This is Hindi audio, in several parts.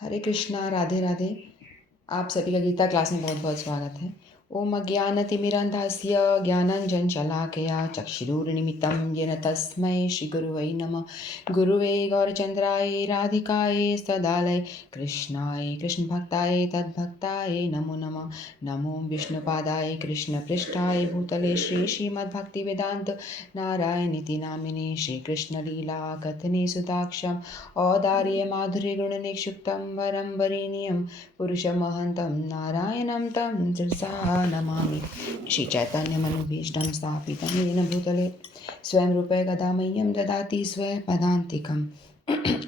हरे कृष्णा, राधे राधे। आप सभी का गीता क्लास में बहुत बहुत स्वागत है। ओम अज्ञानतिमिरान्धस्य ज्ञानाञ्जनशलाकया चक्षुरुन्मिलितं येन तस्मै श्रीगुरुवे नमः। गुरुवे गौरचन्द्राय राधिकायै सदालय कृष्णाय कृष्णभक्ताय तद्भक्ताय नमो नमः। नमो विष्णुपादाय कृष्णपृष्ठाय भूतले श्रीमद्भक्तिवेदान्त नारायणीति नामिने श्रीकृष्णलीला कथने सुताक्षम् औदार्य माधुर्यगुणनिक्षुप्तं वरं वरेण्यं पुरुषमहन्तं नारायणं तं शिरसा नमामि। श्रीचैतन्यमनुभीष्टं स्थापितं येन भूतले स्वयं रूपे कदा मह्यं ददाति स्वपदान्तिकम्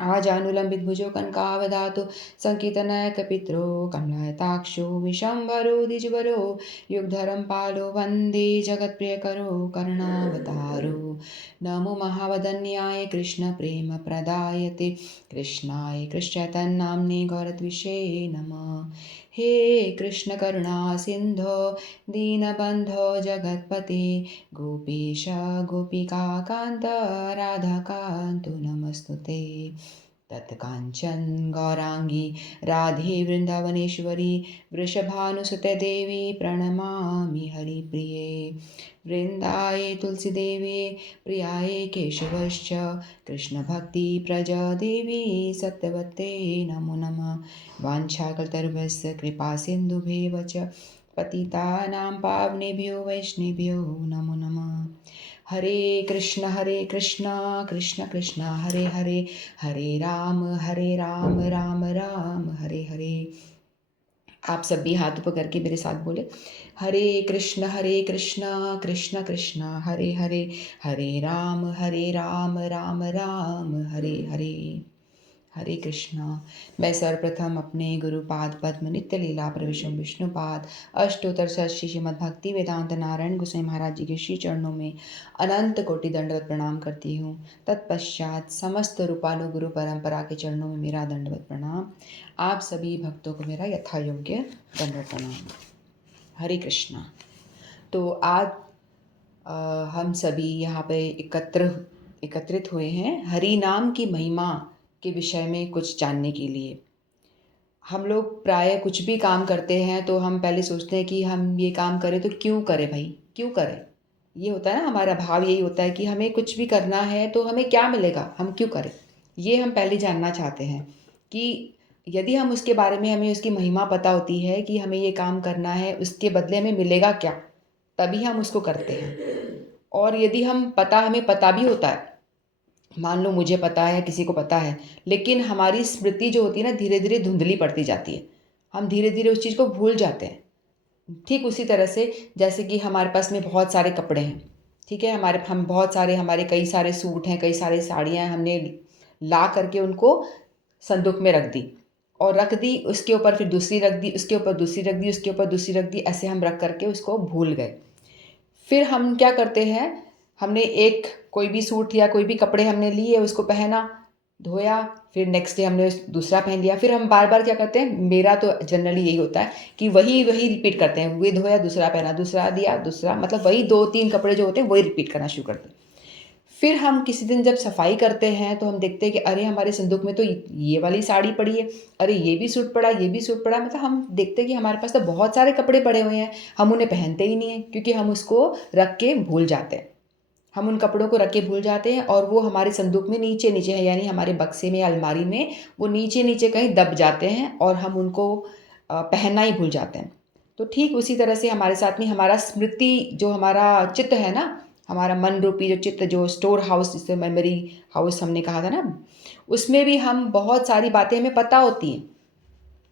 आजानुलम्बितभुजो कनकावदातु सङ्कीर्तनैकपित्रो कमलायताक्षो विशम्भरो द्विजवरो युगधरं पालो वन्दे जगत्प्रियकरो करुणावतारो। नमो महावदन्याय कृष्णप्रेमप्रदायते कृष्णाय कृष्णचैतन्यनाम्ने गौरद्विषे नमः। हे कृष्ण करुणा सिन्धो दीनबन्धो जगत्पते गोपीश गोपिकान्त राधाकान्त नमस्तुते। तत्काञ्चन गौराङ्गी राधे वृन्दावनेश्वरी वृषभानुसुते देवी प्रणमामि हरिप्रिये। वृन्दाये तुलसीदेवी प्रियाये केशवश्च कृष्णभक्तिप्रजा देवी सत्यवते नमो नमः। वाञ्छाकल्पतरुभ्यश्च कृपासिन्धुभ्येव च पतितानां पावनेभ्यो वैष्णवेभ्यो नमो नमः। हरे कृष्ण कृष्ण कृष्ण हरे हरे, हरे राम राम राम हरे हरे। आप सब भी हाथ ऊपर करके मेरे साथ बोले, हरे कृष्ण कृष्ण कृष्ण हरे हरे, हरे राम राम राम हरे हरे। हरे कृष्णा। मैं सर्वप्रथम अपने गुरुपाद पद्म नित्य लीला प्रविष्णु विष्णुपाद अष्टोत्तर श्री श्रीमद् भक्ति वेदांत नारायण गोसाई महाराज जी के श्री चरणों में अनंत कोटि दंडवत प्रणाम करती हूँ। तत्पश्चात समस्त रूपालु गुरु परंपरा के चरणों में मेरा दंडवत प्रणाम। आप सभी भक्तों को मेरा यथा योग्य दंडवत प्रणाम। हरे कृष्णा। तो आज हम सभी यहाँ पे एकत्रित हुए हैं हरि नाम की महिमा के विषय में कुछ जानने के लिए। हम लोग प्राय कुछ भी काम करते हैं तो हम पहले सोचते हैं कि हम ये काम करें तो क्यों करें भाई, क्यों करें। ये होता है ना, हमारा भाव यही होता है कि हमें कुछ भी करना है तो हमें क्या मिलेगा, हम क्यों करें। ये हम पहले जानना चाहते हैं कि यदि हम उसके बारे में, हमें उसकी महिमा पता होती है कि हमें ये काम करना है, उसके बदले हमें मिलेगा क्या, तभी हम उसको करते हैं। और यदि हमें पता भी होता है, मान लो मुझे पता है, किसी को पता है, लेकिन हमारी स्मृति जो होती है ना, धीरे धीरे धुंधली पड़ती जाती है। हम धीरे धीरे उस चीज़ को भूल जाते हैं। ठीक उसी तरह से जैसे कि हमारे पास में बहुत सारे कपड़े हैं, ठीक है, हमारे कई सारे सूट हैं, कई सारी साड़ियाँ हैं, हमने ला करके उनको संदूक में रख दी और रख दी, उसके ऊपर फिर दूसरी रख दी, उसके ऊपर दूसरी रख दी, उसके ऊपर दूसरी रख दी, ऐसे हम रख करके उसको भूल गए। फिर हम क्या करते हैं, हमने एक कोई भी सूट या कोई भी कपड़े हमने लिए, उसको पहना, धोया, फिर नेक्स्ट डे हमने दूसरा पहन लिया। फिर हम बार बार क्या करते हैं, मेरा तो जनरली यही होता है कि वही रिपीट करते हैं, वही धोया, दूसरा पहना, दूसरा दिया, दूसरा, मतलब वही 2-3 कपड़े जो होते हैं वही रिपीट करना शुरू करते हैं। फिर हम किसी दिन जब सफाई करते हैं तो हम देखते हैं कि अरे हमारे संदूक में तो ये वाली साड़ी पड़ी है, अरे ये भी सूट पड़ा, ये भी सूट पड़ा, मतलब हम देखते हैं कि हमारे पास तो बहुत सारे कपड़े पड़े हुए हैं, हम उन्हें पहनते ही नहीं हैं क्योंकि हम उसको रख के भूल जाते हैं। हम उन कपड़ों को रख के भूल जाते हैं और वो हमारे संदूक में नीचे नीचे है, यानी हमारे बक्से में, अलमारी में वो नीचे नीचे कहीं दब जाते हैं और हम उनको पहनना ही भूल जाते हैं। तो ठीक उसी तरह से हमारे साथ में हमारा स्मृति, जो हमारा चित्त है ना, हमारा मन रूपी जो चित्त, जो स्टोर हाउस, जिसे मेमोरी हाउस हमने कहा था ना, उसमें भी हम बहुत सारी बातें हमें पता होती हैं,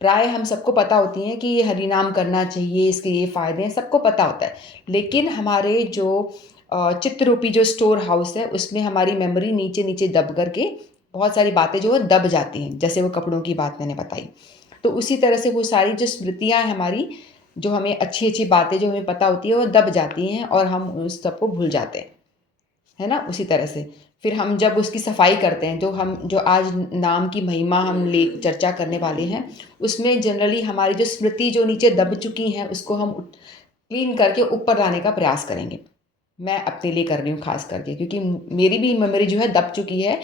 प्राय हम सबको पता होती हैं कि ये हरिनाम करना चाहिए, इसके ये फ़ायदे हैं, सबको पता होता है। लेकिन हमारे जो चित्त रूपी जो स्टोर हाउस है, उसमें हमारी मेमोरी नीचे नीचे दब करके बहुत सारी बातें जो है दब जाती हैं, जैसे वो कपड़ों की बात मैंने बताई। तो उसी तरह से वो सारी जो स्मृतियाँ हैं हमारी, जो हमें अच्छी अच्छी बातें जो हमें पता होती है, वो दब जाती हैं और हम उस सबको भूल जाते हैं, है ना। उसी तरह से फिर हम जब उसकी सफाई करते हैं, जो आज नाम की महिमा हम ले चर्चा करने वाले हैं, उसमें जनरली हमारी जो स्मृति जो नीचे दब चुकी हैं उसको हम क्लीन करके ऊपर लाने का प्रयास करेंगे। मैं अपने लिए कर रही हूँ खास करके, क्योंकि मेरी भी मेमोरी जो है दब चुकी है।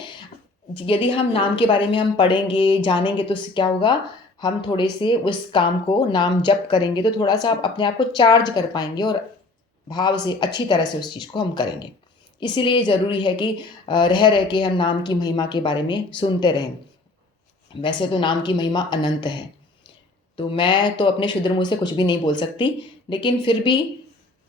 यदि हम नाम के बारे में हम पढ़ेंगे, जानेंगे तो उससे क्या होगा, हम थोड़े से उस काम को नाम जप करेंगे तो थोड़ा-सा आप अपने आप को चार्ज कर पाएँगे और भाव से अच्छी तरह से उस चीज़ को हम करेंगे। इसीलिए ज़रूरी है कि रह के हम नाम की महिमा के बारे में सुनते रहें। वैसे तो नाम की महिमा अनंत है, तो मैं तो अपने शुद्र मुँह से कुछ भी नहीं बोल सकती, लेकिन फिर भी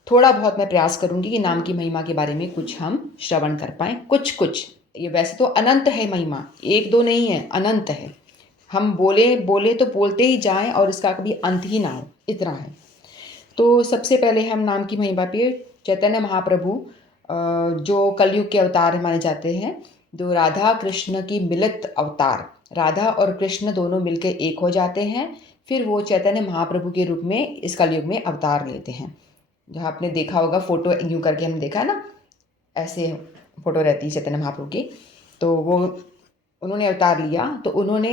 थोड़ा बहुत मैं प्रयास करूँगी कि नाम की महिमा के बारे में कुछ हम श्रवण कर पाएँ, कुछ-कुछ। ये वैसे तो अनंत है महिमा, 1-2 नहीं है, अनंत है। हम बोले तो बोलते ही जाएँ और इसका कभी अंत ही ना हो, इतना है। तो सबसे पहले हम नाम की महिमा पे चैतन्य महाप्रभु जो कलयुग के अवतार माने जाते हैं, जो राधा कृष्ण की मिलित अवतार, राधा और कृष्ण दोनों मिलके एक हो जाते हैं, फिर वो चैतन्य महाप्रभु के रूप में इस कलयुग में अवतार लेते हैं। जहाँ आपने देखा होगा फ़ोटो यूँ करके हमने देखा है ना, ऐसे फ़ोटो रहती है चैतन्य महाप्रभु की, तो वो उन्होंने अवतार लिया। तो उन्होंने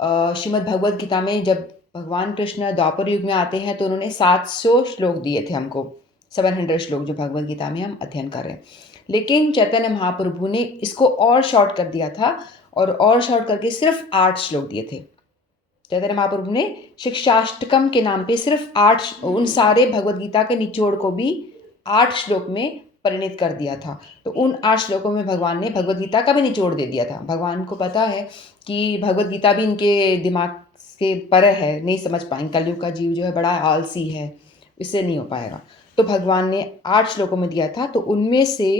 श्रीमद् भगवद गीता में जब भगवान कृष्ण द्वापर युग में आते हैं तो उन्होंने 700 श्लोक दिए थे हमको, 700 श्लोक जो भगवद गीता में हम अध्ययन कर रहे हैं। लेकिन चैतन्य महाप्रभु ने इसको और शॉर्ट कर दिया था और शॉर्ट करके सिर्फ़ 8 श्लोक दिए थे। चैतन्य महाप्रभु ने शिक्षाष्टकम के नाम पे सिर्फ़ 8 उन सारे भगवद गीता के निचोड़ को भी 8 श्लोक में परिणित कर दिया था। तो उन 8 श्लोकों में भगवान ने भगवद गीता का भी निचोड़ दे दिया था। भगवान को पता है कि भगवद गीता भी इनके दिमाग से परे है, नहीं समझ पाएँगे। कलयुग का जीव जो है बड़ा आलसी है, इससे नहीं हो पाएगा। तो भगवान ने 8 श्लोकों में दिया था, तो उनमें से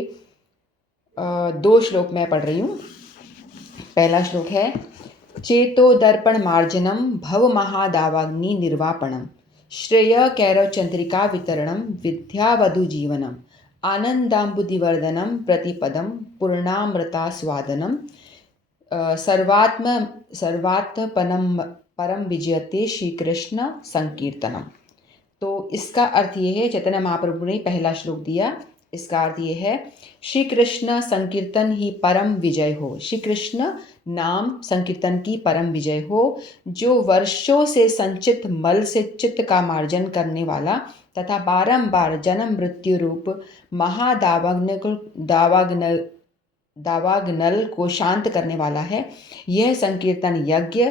2 श्लोक मैं पढ़ रही हूँ। पहला श्लोक है, चेतो दर्पण मार्जनम भव महादावाग्नि निर्वापणम श्रेय कैरव चंद्रिका वितरणम विद्यावधु जीवनम आनंदाम्बुदिवर्धनम प्रतिपदम पूर्णामृतास्वादनम सर्वात्मपनम परम विजयते श्री कृष्ण संकीर्तनम। तो इसका अर्थ ये है, चैतन्य महाप्रभु ने पहला श्लोक दिया, इसका अर्थ ये है, श्री कृष्ण संकीर्तन ही परम विजय हो। श्री कृष्ण नाम संकीर्तन की परम विजय हो, जो वर्षों से संचित मल से चित्त का मार्जन करने वाला तथा बारंबार जन्म मृत्यु रूप दावाग्नल को शांत करने वाला है। यह संकीर्तन यज्ञ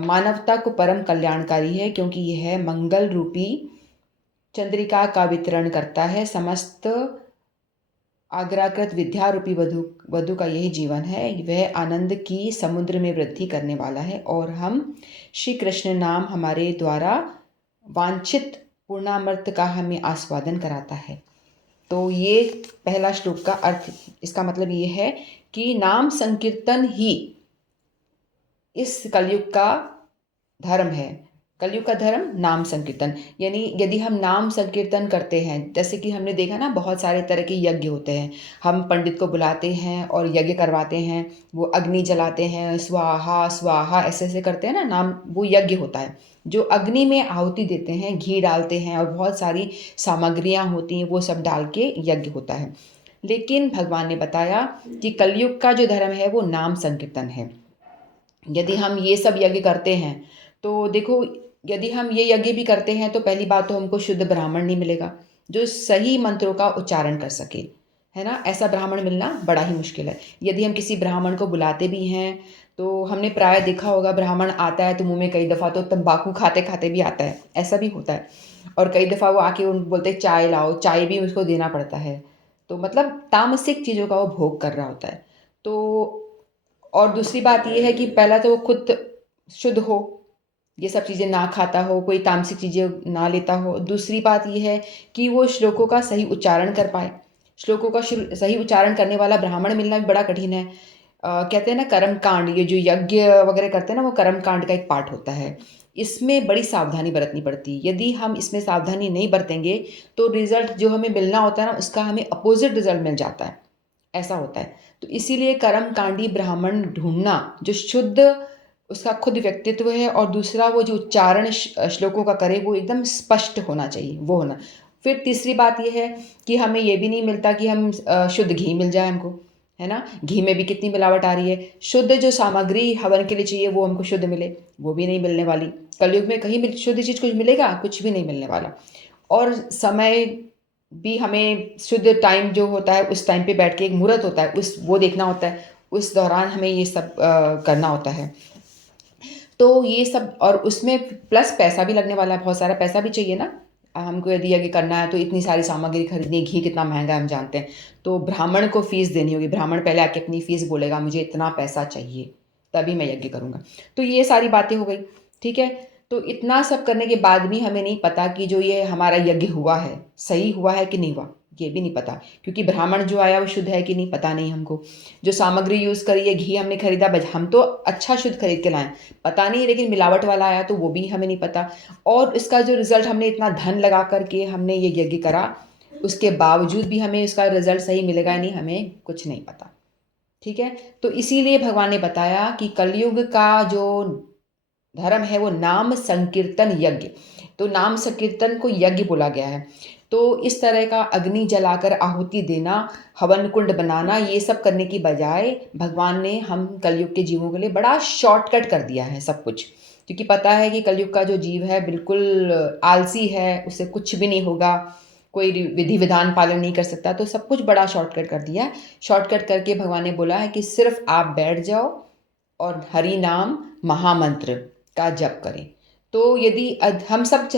मानवता को परम कल्याणकारी है, क्योंकि यह मंगल रूपी चंद्रिका का वितरण करता है। समस्त आग्राकृत विद्या रूपी वधु का यही जीवन है। वह आनंद की समुद्र में वृद्धि करने वाला है और हम श्री कृष्ण नाम हमारे द्वारा वांछित पूर्णामृत का हमें आस्वादन कराता है। तो ये पहला श्लोक का अर्थ, इसका मतलब ये है कि नाम संकीर्तन ही इस कलयुग का धर्म है। कलयुग का धर्म नाम संकीर्तन, यानी यदि हम नाम संकीर्तन करते हैं, जैसे कि हमने देखा ना बहुत सारे तरह के यज्ञ होते हैं, हम पंडित को बुलाते हैं और यज्ञ करवाते हैं, वो अग्नि जलाते हैं, स्वाहा स्वाहा ऐसे ऐसे करते हैं ना, नाम वो यज्ञ होता है। जो अग्नि में आहुति देते हैं, घी डालते हैं और बहुत सारी सामग्रियाँ होती हैं, वो सब डाल के यज्ञ होता है। लेकिन भगवान ने बताया कि कलयुग का जो धर्म है वो नाम संकीर्तन है। यदि हम ये सब यज्ञ करते हैं तो देखो, यदि हम ये यज्ञ भी करते हैं तो पहली बात तो हमको शुद्ध ब्राह्मण नहीं मिलेगा जो सही मंत्रों का उच्चारण कर सके, है ना। ऐसा ब्राह्मण मिलना बड़ा ही मुश्किल है। यदि हम किसी ब्राह्मण को बुलाते भी हैं तो हमने प्राय देखा होगा, ब्राह्मण आता है तो मुंह में कई दफ़ा तो तंबाकू खाते खाते भी आता है, ऐसा भी होता है। और कई दफ़ा वो आके उन बोलते चाय लाओ, चाय भी उसको देना पड़ता है। तो मतलब तामसिक चीज़ों का वो भोग कर रहा होता है। तो और दूसरी बात ये है कि पहला तो वो खुद शुद्ध हो, ये सब चीज़ें ना खाता हो, कोई तामसिक चीज़ें ना लेता हो। दूसरी बात ये है कि वो श्लोकों का सही उच्चारण कर पाए। श्लोकों का सही उच्चारण करने वाला ब्राह्मण मिलना भी बड़ा कठिन है। कहते हैं ना कर्म कांड, ये जो यज्ञ वगैरह करते हैं ना, वो कर्म कांड का एक पार्ट होता है। इसमें बड़ी सावधानी बरतनी पड़ती है। यदि हम इसमें सावधानी नहीं बरतेंगे तो रिज़ल्ट जो हमें मिलना होता है ना, उसका हमें अपोज़िट रिज़ल्ट मिल जाता है, ऐसा होता है। तो इसीलिए कर्मकांडी ब्राह्मण ढूँढना जो शुद्ध उसका खुद व्यक्तित्व है और दूसरा वो जो उच्चारण श्लोकों का करे वो एकदम स्पष्ट होना चाहिए, वो होना। फिर तीसरी बात ये है कि हमें ये भी नहीं मिलता कि हम शुद्ध घी मिल जाए हमको, है ना। घी में भी कितनी मिलावट आ रही है। शुद्ध जो सामग्री हवन के लिए चाहिए वो हमको शुद्ध मिले, वो भी नहीं मिलने वाली। कलयुग में कहीं शुद्ध चीज़ कुछ मिलेगा? कुछ भी नहीं मिलने वाला। और समय भी हमें शुद्ध टाइम जो होता है उस टाइम पे बैठ के एक मुहूर्त होता है, उस वो देखना होता है। उस दौरान हमें ये सब करना होता है। तो ये सब, और उसमें प्लस पैसा भी लगने वाला है, बहुत सारा पैसा भी चाहिए ना। हमको यदि यज्ञ करना है तो इतनी सारी सामग्री खरीदनी, घी कितना महँगा है हम जानते हैं। तो ब्राह्मण को फ़ीस देनी होगी, ब्राह्मण पहले आके अपनी फ़ीस बोलेगा मुझे इतना पैसा चाहिए, तभी मैं यज्ञ करूँगा। तो ये सारी बातें हो गई, ठीक है? तो इतना सब करने के बाद भी हमें नहीं पता कि जो ये हमारा यज्ञ हुआ है, सही हुआ है कि नहीं हुआ, ये भी नहीं पता। क्योंकि ब्राह्मण जो आया वो शुद्ध है कि नहीं, पता नहीं हमको। जो सामग्री यूज़ करी है, घी हमने खरीदा, हम तो अच्छा शुद्ध खरीद के लाएँ, पता नहीं, लेकिन मिलावट वाला आया तो वो भी हमें नहीं पता। और इसका जो रिज़ल्ट, हमने इतना धन लगा कर के हमने ये यज्ञ करा, उसके बावजूद भी हमें इसका रिज़ल्ट सही मिलेगा या नहीं, हमें कुछ नहीं पता, ठीक है? तो इसीलिए भगवान ने बताया कि कलयुग का जो धर्म है वो नाम संकीर्तन यज्ञ। तो नाम संकीर्तन को यज्ञ बोला गया है। तो इस तरह का अग्नि जलाकर आहुति देना, हवन कुंड बनाना, ये सब करने की बजाय भगवान ने हम कलयुग के जीवों के लिए बड़ा शॉर्टकट कर दिया है सब कुछ। क्योंकि पता है कि कलयुग का जो जीव है बिल्कुल आलसी है, उससे कुछ भी नहीं होगा, कोई विधि विधान पालन नहीं कर सकता, तो सब कुछ बड़ा शॉर्टकट कर दिया है। शॉर्टकट करके भगवान ने बोला है कि सिर्फ आप बैठ जाओ और हरि नाम महामंत्र का जप करें। तो यदि हम सब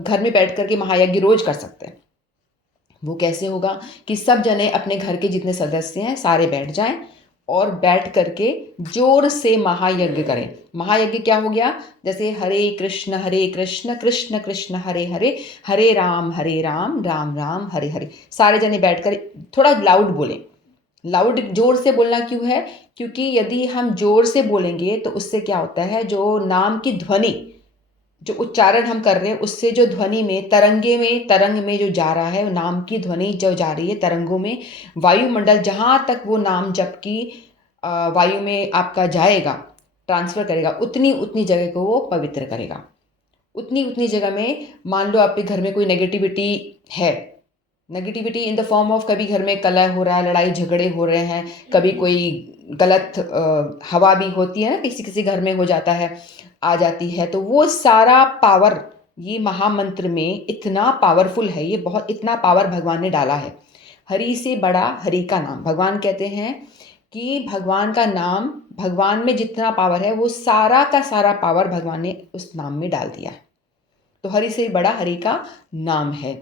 घर में बैठ कर के महायज्ञ रोज कर सकते हैं। वो कैसे होगा कि सब जने अपने घर के जितने सदस्य हैं सारे बैठ जाएं और बैठ करके जोर से महायज्ञ करें। महायज्ञ क्या हो गया? जैसे हरे कृष्ण कृष्ण कृष्ण हरे हरे, हरे राम राम राम हरे हरे। सारे जने बैठकर थोड़ा लाउड बोलें। लाउड जोर से बोलना क्यों है? क्योंकि यदि हम जोर से बोलेंगे तो उससे क्या होता है, जो नाम की ध्वनि, जो उच्चारण हम कर रहे हैं, उससे जो ध्वनि में तरंग में जो जा रहा है, नाम की ध्वनि जो जा रही है तरंगों में, वायुमंडल जहाँ तक वो नाम जप की वायु में आपका जाएगा, ट्रांसफ़र करेगा, उतनी उतनी जगह को वो पवित्र करेगा। उतनी उतनी जगह में, मान लो आपके घर में कोई नेगेटिविटी है, negativity in the form of, कभी घर में कलह हो रहा है, लड़ाई झगड़े हो रहे हैं, कभी कोई गलत हवा भी होती है ना, किसी किसी घर में हो जाता है, आ जाती है, तो वो सारा पावर ये महामंत्र में इतना पावरफुल है, ये बहुत इतना पावर भगवान ने डाला है। हरि से बड़ा हरि का नाम। भगवान कहते हैं कि भगवान का नाम, भगवान में जितना पावर है वो सारा का सारा पावर भगवान ने उस नाम में डाल दिया है। तो हरि से बड़ा हरि का नाम है,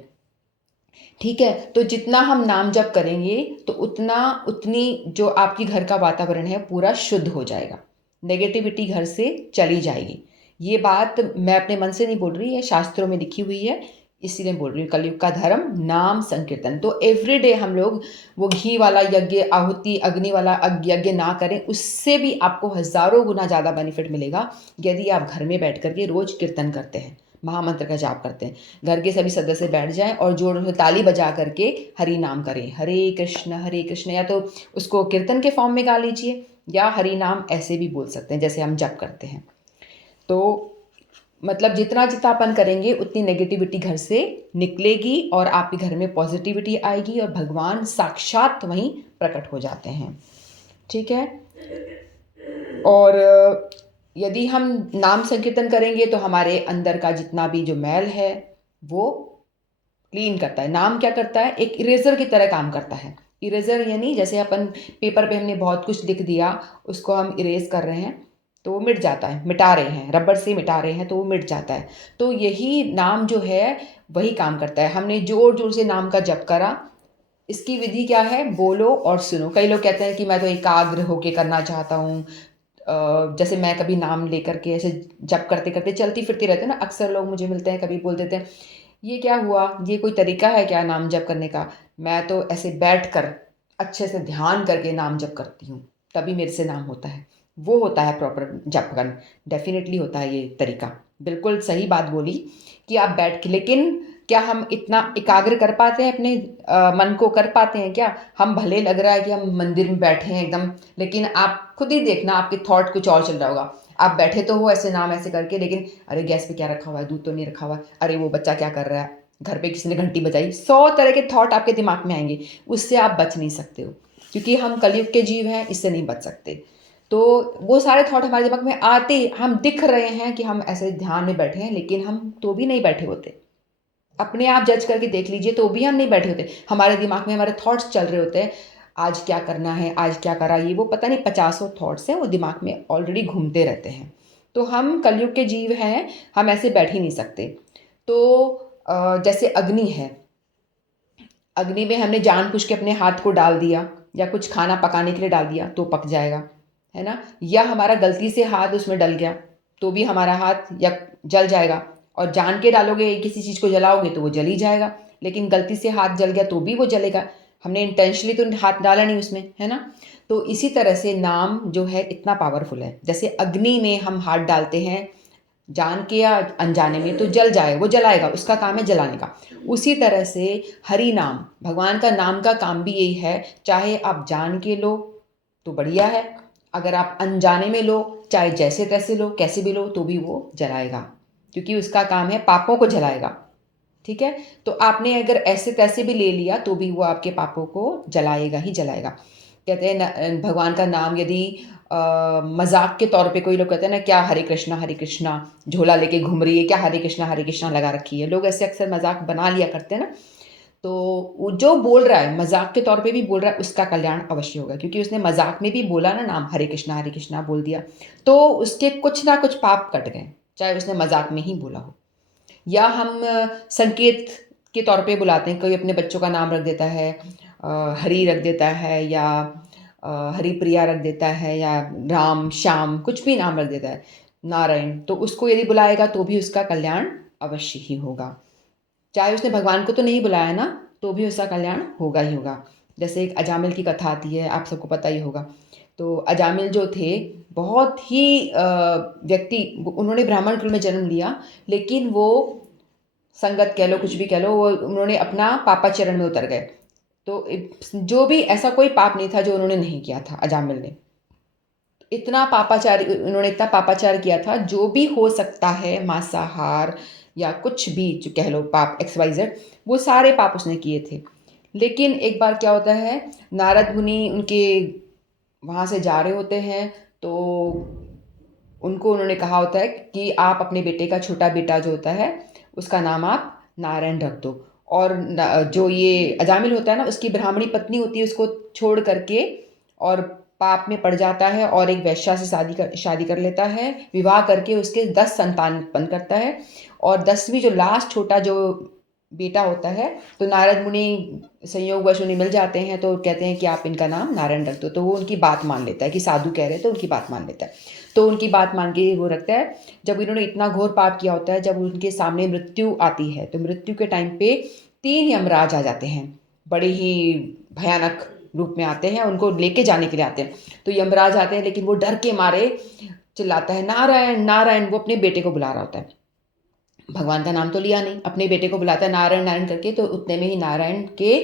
ठीक है? तो जितना हम नाम जप करेंगे तो उतना उतनी जो आपकी घर का वातावरण है पूरा शुद्ध हो जाएगा, नेगेटिविटी घर से चली जाएगी। ये बात मैं अपने मन से नहीं बोल रही है, शास्त्रों में लिखी हुई है, इसीलिए बोल रही हूँ। कलयुग का धर्म नाम संकीर्तन। तो एवरीडे हम लोग वो घी वाला यज्ञ, आहुति अग्नि वाला यज्ञ ना करें, उससे भी आपको हज़ारों गुना ज़्यादा बेनिफिट मिलेगा यदि आप घर में बैठ कर के रोज़ कीर्तन करते हैं, महामंत्र का जाप करते हैं। घर के सभी सदस्य बैठ जाएं और जोर से ताली बजा करके हरि नाम करें, हरे कृष्ण, या तो उसको कीर्तन के फॉर्म में गा लीजिए, या हरि नाम ऐसे भी बोल सकते हैं जैसे हम जप करते हैं। तो मतलब जितना जितना अपन करेंगे उतनी नेगेटिविटी घर से निकलेगी और आपके घर में पॉजिटिविटी आएगी और भगवान साक्षात वहीं प्रकट हो जाते हैं, ठीक है? और यदि हम नाम संकीर्तन करेंगे तो हमारे अंदर का जितना भी जो मैल है वो क्लीन करता है। नाम क्या करता है? एक इरेज़र की तरह काम करता है। इरेज़र यानी जैसे अपन पेपर पे हमने बहुत कुछ लिख दिया, उसको हम इरेज़ कर रहे हैं, तो वो मिट जाता है, मिटा रहे हैं, रबड़ से मिटा रहे हैं तो वो मिट जाता है। तो यही नाम जो है वही काम करता है। हमने ज़ोर-ज़ोर से नाम का जप करा, इसकी विधि क्या है? बोलो और सुनो। कई लोग कहते हैं कि मैं तो एकाग्र होके करना चाहता हूँ। जैसे मैं कभी नाम लेकर के ऐसे जप करते-करते चलती-फिरती रहती हूँ ना, अक्सर लोग मुझे मिलते हैं, कभी बोल देते हैं, "ये क्या हुआ? ये कोई तरीका है क्या नाम जप करने का? मैं तो ऐसे बैठकर अच्छे से ध्यान करके नाम जप करती हूँ, तभी मेरे से नाम होता है।" वो होता है प्रॉपर जप करना, डेफ़िनिटली होता है ये तरीका। बिल्कुल सही बात बोली कि आप बैठ के, लेकिन क्या हम इतना एकाग्र कर पाते हैं अपने मन को, कर पाते हैं क्या? हम भले लग रहा है कि हम मंदिर में बैठे हैं एकदम, लेकिन आप खुद ही देखना आपके थॉट कुछ और चल रहा होगा। आप बैठे तो हो ऐसे नाम ऐसे करके, लेकिन अरे गैस पे क्या रखा हुआ है? दूध तो नहीं रखा हुआ है? अरे वो बच्चा क्या कर रहा है? घर पे किसी ने घंटी बजाई? 100 तरह के थॉट आपके दिमाग में आएँगे। उससे आप बच नहीं सकते हो, क्योंकि हम कलयुग के जीव हैं, इससे नहीं बच सकते। तो वो सारे थॉट हमारे दिमाग में आते, हम दिख रहे हैं कि हम ऐसे ध्यान में बैठे हैं, लेकिन हम तो भी नहीं बैठे होते। अपने आप जज करके देख लीजिए, तो भी हम नहीं बैठे होते। हमारे दिमाग में हमारे थॉट्स चल रहे होते हैं। आज क्या करना है, आज क्या करा, ये वो पता नहीं पचासों थॉट्स हैं, वो दिमाग में ऑलरेडी घूमते रहते हैं। तो हम कलयुग के जीव हैं, हम ऐसे बैठ ही नहीं सकते। तो जैसे अग्नि है, अग्नि में हमने जानबूझ के अपने हाथ को डाल दिया या कुछ खाना पकाने के लिए डाल दिया तो पक जाएगा, है ना? या हमारा गलती से हाथ उसमें डल गया तो भी हमारा हाथ या जल जाएगा। और जान के डालोगे किसी चीज़ को जलाओगे तो वो जल ही जाएगा, लेकिन गलती से हाथ जल गया तो भी वो जलेगा। हमने इंटेंशनली तो हाथ डाला नहीं उसमें, है ना? तो इसी तरह से नाम जो है इतना पावरफुल है। जैसे अग्नि में हम हाथ डालते हैं जान के या अनजाने में तो जल जाए, वो जलाएगा, उसका काम है जलाने का। उसी तरह से हरि नाम, भगवान का नाम का काम भी यही है। चाहे आप जान के लो तो बढ़िया है, अगर आप अनजाने में लो, चाहे जैसे तैसे लो, कैसे भी लो, तो भी वो जलाएगा, क्योंकि उसका काम है पापों को जलाएगा। ठीक है? तो आपने अगर ऐसे तैसे भी ले लिया तो भी वो आपके पापों को जलाएगा ही जलाएगा। कहते हैं भगवान का नाम यदि मजाक के तौर पे कोई लोग कहते हैं ना, क्या हरे कृष्णा झोला लेके घूम रही है, क्या हरे कृष्णा लगा रखी है, लोग ऐसे अक्सर मजाक बना लिया करते हैं ना। तो वो जो बोल रहा है मजाक के तौर पे भी बोल रहा है, उसका कल्याण अवश्य होगा, क्योंकि उसने मजाक में भी बोला ना नाम हरे कृष्णा बोल दिया, तो उसके कुछ ना कुछ पाप कट गए, चाहे उसने मजाक में ही बोला हो। या हम संकेत के तौर पे बुलाते हैं, कोई अपने बच्चों का नाम रख देता है, हरी रख देता है, या हरिप्रिया रख देता है, या राम श्याम कुछ भी नाम रख देता है, नारायण, तो उसको यदि बुलाएगा तो भी उसका कल्याण अवश्य ही होगा। चाहे उसने भगवान को तो नहीं बुलाया ना, तो भी उसका कल्याण होगा ही होगा। जैसे एक अजामिल की कथा आती है, आप सबको पता ही होगा। तो अजामिल जो थे, बहुत ही व्यक्ति, उन्होंने ब्राह्मण कुल में जन्म लिया, लेकिन वो संगत कह लो, कुछ भी कह लो, वो उन्होंने अपना पापाचरण में उतर गए। तो जो भी ऐसा कोई पाप नहीं था जो उन्होंने नहीं किया था अजामिल ने। उन्होंने इतना पापाचार किया था, जो भी हो सकता है, मांसाहार या कुछ भी जो कह लो पाप एक्स वाई जेड, वो सारे पाप उसने किए थे। लेकिन एक बार क्या होता है, नारद मुनि उनके वहाँ से जा रहे होते हैं, तो उनको उन्होंने कहा होता है कि आप अपने बेटे का छोटा बेटा जो होता है उसका नाम आप नारायण रख दो। और जो ये अजामिल होता है ना, उसकी ब्राह्मणी पत्नी होती है, उसको छोड़ करके और पाप में पड़ जाता है और एक वैश्या से शादी कर लेता है, विवाह करके उसके 10 संतान उत्पन्न करता है। और 10वीं जो लास्ट छोटा जो बेटा होता है, तो नारद मुनि संयोगवश उन्हें मिल जाते हैं, तो कहते हैं कि आप इनका नाम नारायण रख दो। तो वो उनकी बात मान लेता है कि साधु कह रहे हैं, तो उनकी बात मान लेता है। तो उनकी बात मान के वो रखता है। जब इन्होंने इतना घोर पाप किया होता है, जब उनके सामने मृत्यु आती है, तो मृत्यु के टाइम पे 3 यमराज आ जाते हैं, बड़े ही भयानक रूप में आते हैं, उनको लेके जाने के लिए आते हैं। तो यमराज आते हैं, लेकिन वो डर के मारे चिल्लाता है नारायण नारायण, वो अपने बेटे को बुला रहा होता है, भगवान का नाम तो लिया नहीं, अपने बेटे को बुलाता है नारायण नारायण करके। तो उतने में ही नारायण के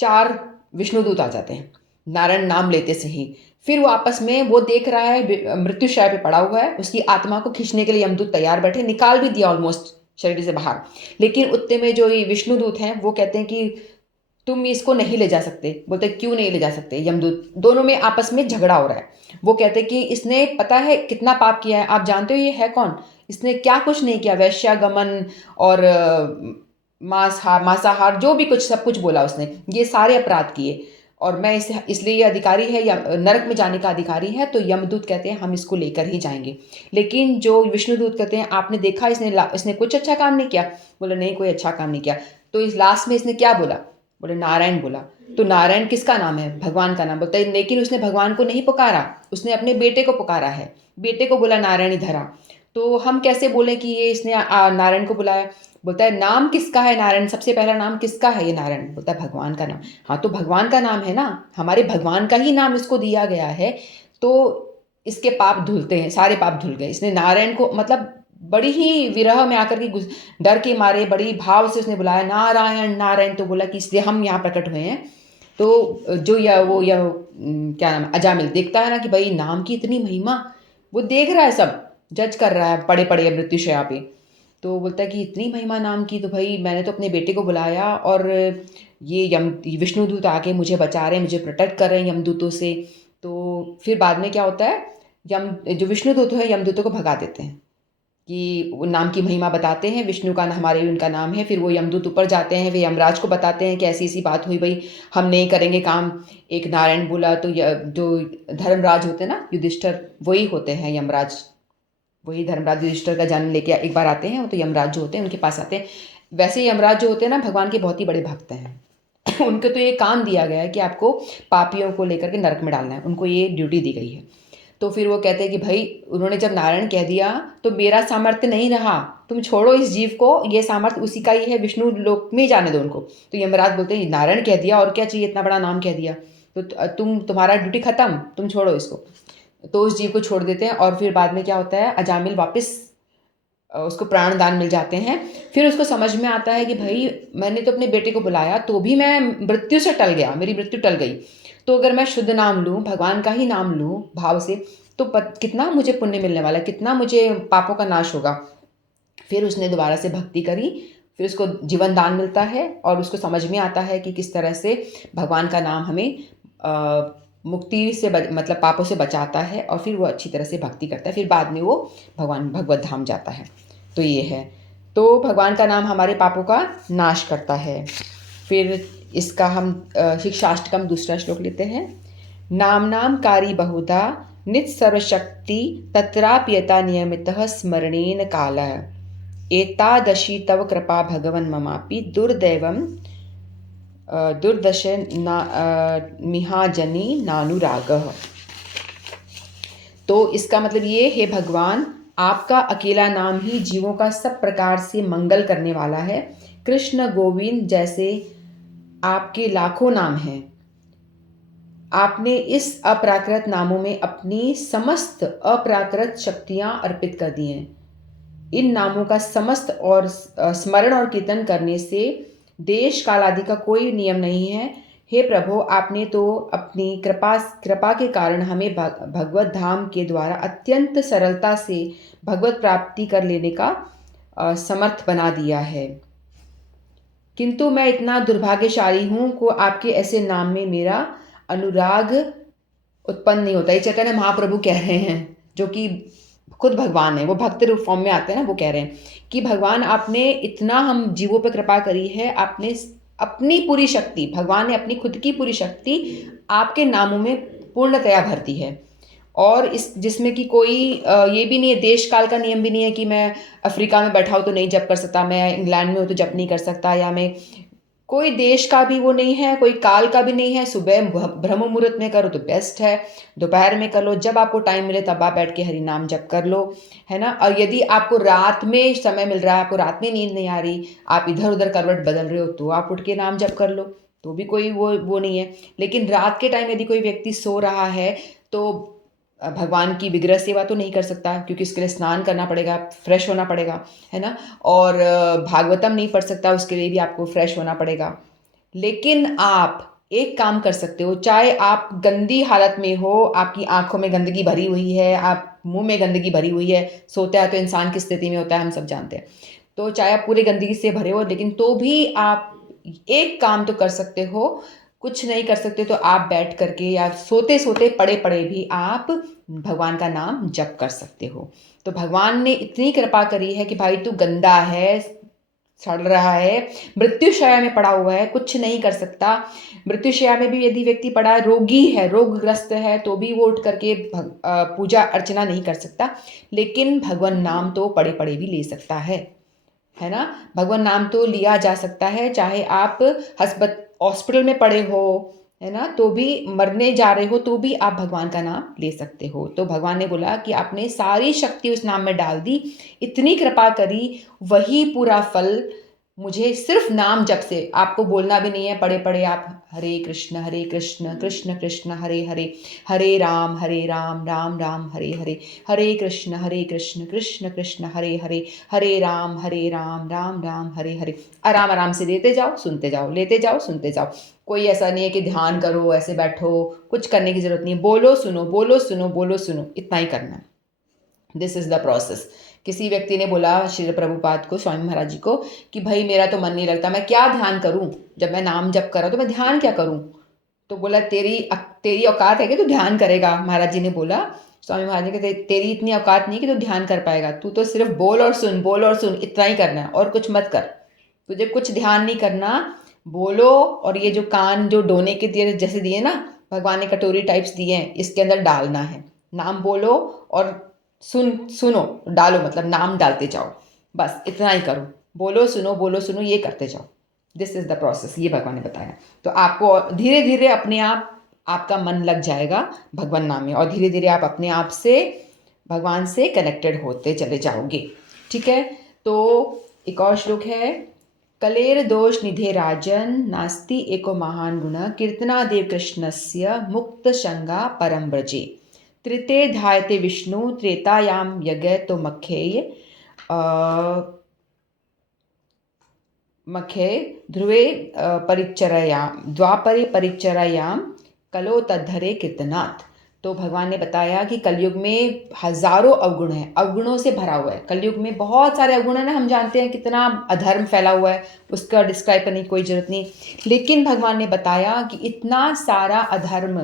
4 विष्णुदूत आ जाते हैं, नारायण नाम लेते से ही। फिर वो आपस में, वो देख रहा है मृत्युशैया पे पड़ा हुआ है, उसकी आत्मा को खींचने के लिए यमदूत तैयार बैठे, निकाल भी दिया ऑलमोस्ट शरीर से बाहर। लेकिन उतने में जो ये विष्णुदूत हैं वो कहते हैं कि तुम इसको नहीं ले जा सकते। बोलते क्यों नहीं ले जा सकते? यमदूत, दोनों में आपस में झगड़ा हो रहा है। वो कहते कि इसने पता है कितना पाप किया है, आप जानते हो ये है कौन? इसने क्या कुछ नहीं किया, वैश्यागमन और मांसाहार जो भी कुछ सब कुछ बोला उसने, ये सारे अपराध किए, और मैं इसे इसलिए ये अधिकारी है, या नरक में जाने का अधिकारी है। तो यमदूत कहते हैं हम इसको लेकर ही जाएंगे। लेकिन जो विष्णुदूत कहते हैं आपने देखा इसने कुछ अच्छा काम नहीं किया? बोले नहीं, कोई अच्छा काम नहीं किया। तो इस लास्ट में इसने क्या बोला? बोले नारायण बोला। तो नारायण किसका नाम है? भगवान का नाम। बोलता है लेकिन उसने भगवान को नहीं पुकारा, उसने अपने बेटे को पुकारा है, बेटे को बोला नारायणी धरा। तो हम कैसे बोले कि ये इसने नारायण को बुलाया? बोलता है नाम किसका है नारायण? सबसे पहला नाम किसका है ये नारायण? बोलता है भगवान का नाम। हाँ तो भगवान का नाम है ना, हमारे भगवान का ही नाम इसको दिया गया है, तो इसके पाप धुलते हैं, सारे पाप धुल गए। इसने नारायण को मतलब बड़ी ही विरह में आकर के डर के मारे बड़ी भाव से उसने बुलाया नारायण नारायण। तो बोला कि इसलिए हम यहाँ प्रकट हुए हैं। तो जो क्या नाम अजामिल देखता है ना कि भाई नाम की इतनी महिमा, वो देख रहा है, सब जज कर रहा है पड़े पड़े मृत्युशया पे। तो बोलता है कि इतनी महिमा नाम की, तो भाई मैंने तो अपने बेटे को बुलाया और ये विष्णुदूत आके मुझे बचा रहे हैं, मुझे प्रोटेक्ट कर रहे हैं यमदूतों से। तो फिर बाद में क्या होता है, यम जो विष्णुदूत है यमदूतों को भगा देते हैं कि वो नाम की महिमा बताते हैं, विष्णु का हमारे उनका नाम है। फिर वो यमदूत ऊपर जाते हैं, वे यमराज को बताते हैं कि ऐसी-ऐसी बात हुई भई, हम नहीं करेंगे काम। एक नारायण बोला तो जो धर्मराज होते हैं ना, युधिष्ठिर, वही होते हैं यमराज। वही धर्मराज युधिष्ठिर का जन्म लेके एक बार आते हैं, वो तो यमराज जो होते हैं उनके पास आते हैं। वैसे यमराज जो होते हैं ना, भगवान के बहुत ही बड़े भक्त हैं। उनको तो ये काम दिया गया है कि आपको पापियों को लेकर के नरक में डालना है, उनको ये ड्यूटी दी गई है। तो फिर वो कहते हैं कि भाई, उन्होंने जब नारायण कह दिया तो मेरा सामर्थ्य नहीं रहा, तुम छोड़ो इस जीव को, ये सामर्थ्य उसी का ही है, विष्णु लोक में जाने दो उनको। तो यमराज बोलते हैं नारायण कह दिया, और क्या चाहिए, इतना बड़ा नाम कह दिया, तो तुम्हारा ड्यूटी खत्म, तुम छोड़ो इसको। तो उस जीव को छोड़ देते हैं, और फिर बाद में क्या होता है, अजामिल वापस उसको प्राण दान मिल जाते हैं। फिर उसको समझ में आता है कि भाई, मैंने तो अपने बेटे को बुलाया तो भी मैं मृत्यु से टल गया, मेरी मृत्यु टल गई। तो अगर मैं शुद्ध नाम लूँ, भगवान का ही नाम लूँ भाव से, तो कितना मुझे पुण्य मिलने वाला है, कितना मुझे पापों का नाश होगा। फिर उसने दोबारा से भक्ति करी, फिर उसको जीवन दान मिलता है, और उसको समझ में आता है कि किस तरह से भगवान का नाम हमें मुक्ति से मतलब पापों से बचाता है, और फिर वो अच्छी तरह से भक्ति करता है। फिर बाद में वो भगवान भगवत धाम जाता है। तो ये है, तो भगवान का नाम हमारे पापों का नाश करता है। फिर इसका हम शिक्षाष्टकम दूसरा श्लोक लेते हैं। नाम कारी बहुधा नित सर्वशक्ति तत्राप्यता नियमितः स्मरणेन कालः एतादशी तव कृपा भगवन् ममापि दुर्दैवं दुर्दश मिहाजनी नानुरागः। तो इसका मतलब ये है, भगवान आपका अकेला नाम ही जीवों का सब प्रकार से मंगल करने वाला है। कृष्ण गोविंद जैसे आपके लाखों नाम हैं। आपने इस अप्राकृत नामों में अपनी समस्त अप्राकृत शक्तियां अर्पित कर दी हैं। इन नामों का समस्त और स्मरण और कीर्तन करने से देश काल आदि का कोई नियम नहीं है। हे प्रभु, आपने तो अपनी कृपा के कारण हमें भगवत धाम के द्वारा अत्यंत सरलता से भगवत प्राप्ति कर लेने का समर्थ बना दिया है। किंतु मैं इतना दुर्भाग्यशाली हूँ को आपके ऐसे नाम में मेरा अनुराग उत्पन्न नहीं होता। ये चैतन्य महाप्रभु कह रहे हैं, जो कि खुद भगवान है, वो भक्त रूप फॉर्म में आते हैं ना, वो कह रहे हैं कि भगवान, आपने इतना हम जीवों पर कृपा करी है, आपने अपनी पूरी शक्ति, भगवान ने अपनी खुद की पूरी शक्ति आपके नामों में पूर्णतया भर दी है। और इस जिसमें कि कोई ये भी नहीं है, देश काल का नियम भी नहीं है कि मैं अफ्रीका में बैठा हूँ तो नहीं जप कर सकता, मैं इंग्लैंड में हूँ तो जप नहीं कर सकता, या मैं कोई देश का भी वो नहीं है, कोई काल का भी नहीं है। सुबह ब्रह्म मुहूर्त में करो तो बेस्ट है, दोपहर में कर लो, जब आपको टाइम मिले तब आप बैठ के हरि नाम जप कर लो, है ना। और यदि आपको रात में समय मिल रहा है, आपको रात में नींद नहीं आ रही, आप इधर उधर करवट बदल रहे हो, तो आप उठ के नाम जप कर लो, तो भी कोई वो नहीं है। लेकिन रात के टाइम यदि कोई व्यक्ति सो रहा है तो भगवान की विग्रह सेवा तो नहीं कर सकता, क्योंकि उसके लिए स्नान करना पड़ेगा, फ्रेश होना पड़ेगा, है ना। और भागवतम नहीं पढ़ सकता, उसके लिए भी आपको फ्रेश होना पड़ेगा। लेकिन आप एक काम कर सकते हो, चाहे आप गंदी हालत में हो, आपकी आंखों में गंदगी भरी हुई है, आप मुंह में गंदगी भरी हुई है, सोता है तो इंसान की स्थिति में होता है, हम सब जानते हैं। तो चाहे आप पूरे गंदगी से भरे हो, लेकिन तो भी आप एक काम तो कर सकते हो। कुछ नहीं कर सकते तो आप बैठ करके या सोते सोते पड़े पड़े भी आप भगवान का नाम जप कर सकते हो। तो भगवान ने इतनी कृपा करी है कि भाई, तू गंदा है, सड़ रहा है, मृत्युशैया में पड़ा हुआ है, कुछ नहीं कर सकता। मृत्युशैया में भी यदि व्यक्ति पड़ा है, रोगी है, रोगग्रस्त है, तो भी वो उठ करके पूजा अर्चना नहीं कर सकता, लेकिन भगवान नाम तो पड़े पड़े भी ले सकता है ना। भगवान नाम तो लिया जा सकता है, चाहे आप हॉस्पिटल में पड़े हो, है ना, तो भी मरने जा रहे हो तो भी आप भगवान का नाम ले सकते हो। तो भगवान ने बोला कि आपने सारी शक्ति उस नाम में डाल दी, इतनी कृपा करी, वही पूरा फल मुझे सिर्फ नाम जप से, आपको बोलना भी नहीं है, पड़े पड़े आप हरे कृष्ण कृष्ण कृष्ण हरे हरे, हरे राम राम राम हरे हरे, हरे कृष्ण कृष्ण कृष्ण हरे हरे, हरे राम राम राम हरे हरे, आराम आराम से लेते जाओ सुनते जाओ, लेते जाओ सुनते जाओ। कोई ऐसा नहीं है कि ध्यान करो, ऐसे बैठो, कुछ करने की जरूरत नहीं है, बोलो सुनो, बोलो सुनो, बोलो सुनो, इतना ही करना है। This is the process. किसी व्यक्ति ने बोला श्री प्रभुपाद को, स्वामी महाराज जी को, कि भाई मेरा तो मन नहीं लगता, मैं क्या ध्यान करूं, जब मैं नाम जप कर रहा हूं तो मैं ध्यान क्या करूं। तो बोला तेरी औकात है कि तू ध्यान करेगा। महाराज जी ने बोला स्वामी महाराज ने कहते तेरी इतनी औकात नहीं कि तू ध्यान कर पाएगा, तू तो सिर्फ बोल और सुन, बोल और सुन, इतना ही करना है और कुछ मत कर। तुझे कुछ ध्यान नहीं करना, बोलो। और ये जो कान जो डोने के दिए जैसे दिए ना, भगवान ने कटोरी टाइप्स दिए हैं, इसके अंदर डालना है। नाम बोलो और सुनो, डालो, मतलब नाम डालते जाओ, बस इतना ही करो। बोलो सुनो, ये करते जाओ। दिस इज द प्रोसेस, ये भगवान ने बताया। तो आपको धीरे धीरे अपने आप आपका मन लग जाएगा भगवान नाम में, और धीरे धीरे आप अपने आप से भगवान से कनेक्टेड होते चले जाओगे। ठीक है, तो एक और श्लोक है, कलेर दोष निधे राजन नास्ति एको महान गुण कीर्तनादेव कृष्णस्य मुक्त शंगा परम ब्रजे त्रिते ध्यायते विष्णु त्रेतायाम यज्ञ तो मख्येय मखे ध्रुवे परिचर्यायां द्वापरे परिचर्यायां कलो तद्धरे कीर्तनाथ। तो भगवान ने बताया कि कलयुग में हजारों अवगुण हैं, अवगुणों से भरा हुआ है। कलयुग में बहुत सारे अवगुण हैं ना, हम जानते हैं कितना अधर्म फैला हुआ है, उसका डिस्क्राइब करने की कोई जरूरत नहीं। लेकिन भगवान ने बताया कि इतना सारा अधर्म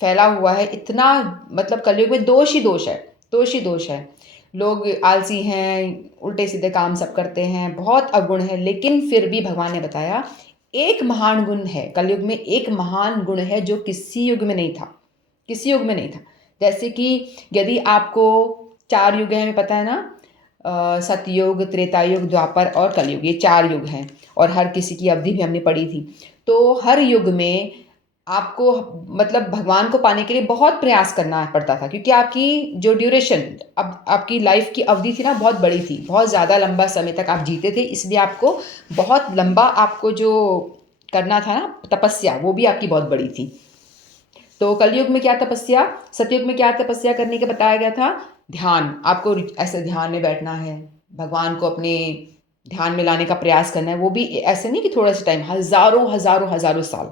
फैला हुआ है, इतना मतलब कलयुग में दोष ही दोष है, दोष ही दोष है। लोग आलसी हैं, उल्टे सीधे काम सब करते हैं, बहुत अवगुण है। लेकिन फिर भी भगवान ने बताया एक महान गुण है, कलयुग में एक महान गुण है जो किसी युग में नहीं था, किसी युग में नहीं था। जैसे कि यदि आपको 4 युग है, हमें पता है ना, सतयुग, त्रेतायुग, द्वापर और कलयुग, ये 4 युग हैं। और हर किसी की अवधि भी हमने पढ़ी थी। तो हर युग में आपको मतलब भगवान को पाने के लिए बहुत प्रयास करना पड़ता था, क्योंकि आपकी जो ड्यूरेशन, अब आपकी लाइफ की अवधि थी ना, बहुत बड़ी थी, बहुत ज़्यादा लंबा समय तक आप जीते थे, इसलिए आपको बहुत लंबा आपको जो करना था ना तपस्या, वो भी आपकी बहुत बड़ी थी। तो कलयुग में क्या तपस्या, सतयुग में क्या तपस्या करने के बताया गया था, ध्यान। आपको ऐसे ध्यान में बैठना है, भगवान को अपने ध्यान में लाने का प्रयास करना है। वो भी ऐसे नहीं कि थोड़ा सा टाइम, हजारों हजारों हजारों साल,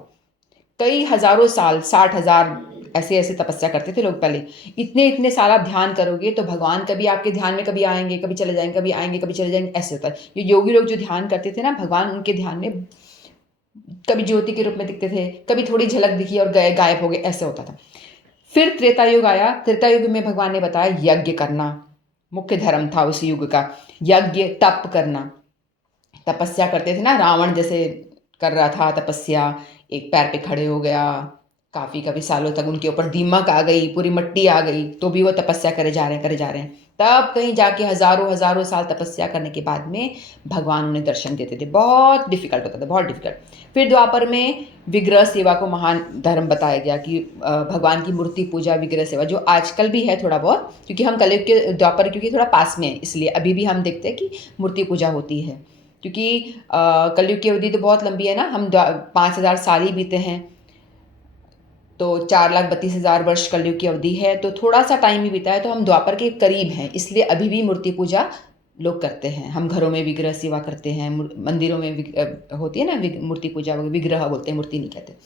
कई हजारों साल, 60,000 ऐसे ऐसे तपस्या करते थे लोग पहले। इतने इतने साल आप ध्यान करोगे तो भगवान कभी आपके ध्यान में कभी आएंगे, कभी चले जाएंगे, कभी आएंगे, कभी चले जाएंगे, ऐसे होता है। ये योगी लोग जो ध्यान करते थे ना, भगवान उनके ध्यान में कभी ज्योति के रूप में दिखते थे, कभी थोड़ी झलक दिखी और गए, गायब हो गए, ऐसे होता था। फिर त्रेता युग आया। त्रेता युग में भगवान ने बताया यज्ञ करना मुख्य धर्म था उस युग का। यज्ञ, तप करना, तपस्या करते थे ना, रावण जैसे कर रहा था तपस्या, एक पैर पे खड़े हो गया, काफ़ी काफ़ी सालों तक उनके ऊपर दीमक आ गई, पूरी मिट्टी आ गई, तो भी वो तपस्या करे जा रहे हैं, करे जा रहे हैं। तब कहीं जाके हजारों हजारों साल तपस्या करने के बाद में भगवान उन्हें दर्शन देते थे। बहुत डिफिकल्ट होता था, बहुत डिफिकल्ट। फिर द्वापर में विग्रह सेवा को महान धर्म बताया गया कि भगवान की मूर्ति पूजा, विग्रह सेवा, जो आजकल भी है थोड़ा बहुत, क्योंकि हम कलयुग के द्वापर क्योंकि थोड़ा पास में है, इसलिए अभी भी हम देखते हैं कि मूर्ति पूजा होती है। क्योंकि कलयुग की अवधि तो बहुत लंबी है ना, हम 5,000 साल ही बीते हैं, तो 4,32,000 वर्ष कलयुग की अवधि है, तो थोड़ा सा टाइम ही बीता है, तो हम द्वापर के करीब हैं, इसलिए अभी भी मूर्ति पूजा लोग करते हैं। हम घरों में विग्रह सेवा करते हैं, मंदिरों में होती है ना मूर्ति पूजा, विग्रह बोलते हैं, मूर्ति नहीं कहते।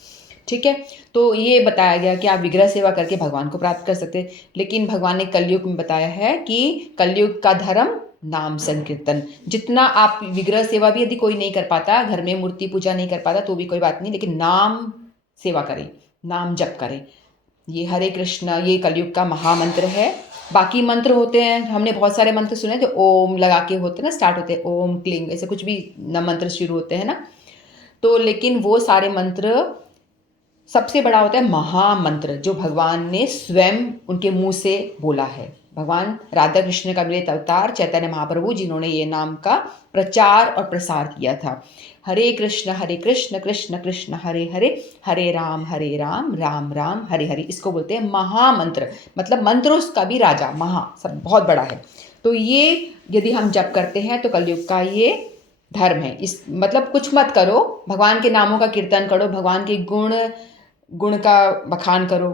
ठीक है, तो ये बताया गया कि आप विग्रह सेवा करके भगवान को प्राप्त कर सकते हैं। लेकिन भगवान ने कलयुग में बताया है कि कलयुग का धर्म नाम संकीर्तन। जितना आप विग्रह सेवा भी यदि कोई नहीं कर पाता, घर में मूर्ति पूजा नहीं कर पाता, तो भी कोई बात नहीं, लेकिन नाम सेवा करें, नाम जप करें। ये हरे कृष्ण, ये कलयुग का महामंत्र है। बाकी मंत्र होते हैं, हमने बहुत सारे मंत्र सुने, जो ओम लगा के होते हैं ना, स्टार्ट होते हैं ओम क्लिंग, ऐसे कुछ भी न मंत्र शुरू होते हैं ना, तो लेकिन वो सारे मंत्र, सबसे बड़ा होता है महामंत्र, जो भगवान ने स्वयं उनके मुंह से बोला है। भगवान राधा कृष्ण का मिलित अवतार चैतन्य महाप्रभु, जिन्होंने ये नाम का प्रचार और प्रसार किया था। हरे कृष्ण कृष्ण कृष्ण हरे हरे, हरे राम राम राम हरे हरे, इसको बोलते हैं महामंत्र। मतलब मंत्रों का भी राजा, महा सब बहुत बड़ा है। तो ये यदि हम जप करते हैं तो कलयुग का ये धर्म है। इस मतलब कुछ मत करो, भगवान के नामों का कीर्तन करो, भगवान के गुण का बखान करो।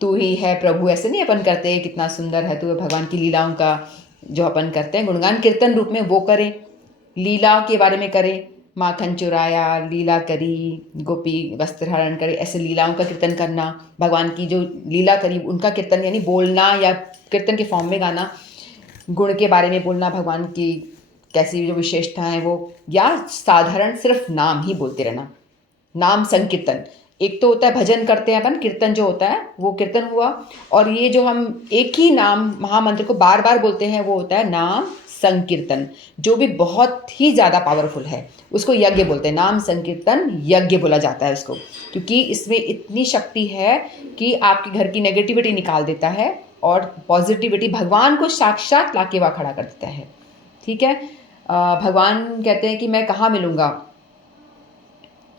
तू ही है प्रभु, ऐसे नहीं अपन करते कितना सुंदर है तू, भगवान की लीलाओं का जो अपन करते हैं गुणगान कीर्तन रूप में, वो करें। लीला के बारे में करें, माखन चुराया, लीला करी, गोपी वस्त्र हरण करे, ऐसे लीलाओं का कीर्तन करना। भगवान की जो लीला करी उनका कीर्तन, यानी बोलना या कीर्तन के फॉर्म में गाना, गुण के बारे में बोलना, भगवान की कैसी जो विशेषताएं हैं वो, या साधारण सिर्फ नाम ही बोलते रहना, नाम संकीर्तन। एक तो होता है भजन करते हैं अपन, कीर्तन जो होता है वो कीर्तन हुआ, और ये जो हम एक ही नाम महामंत्र को बार बार बोलते हैं वो होता है नाम संकीर्तन, जो भी बहुत ही ज़्यादा पावरफुल है। उसको यज्ञ बोलते हैं, नाम संकीर्तन यज्ञ बोला जाता है उसको, क्योंकि इसमें इतनी शक्ति है कि आपके घर की नेगेटिविटी निकाल देता है और पॉजिटिविटी भगवान को साक्षात लाके वहाँ खड़ा कर देता है। ठीक है। भगवान कहते हैं कि मैं कहाँ मिलूँगा।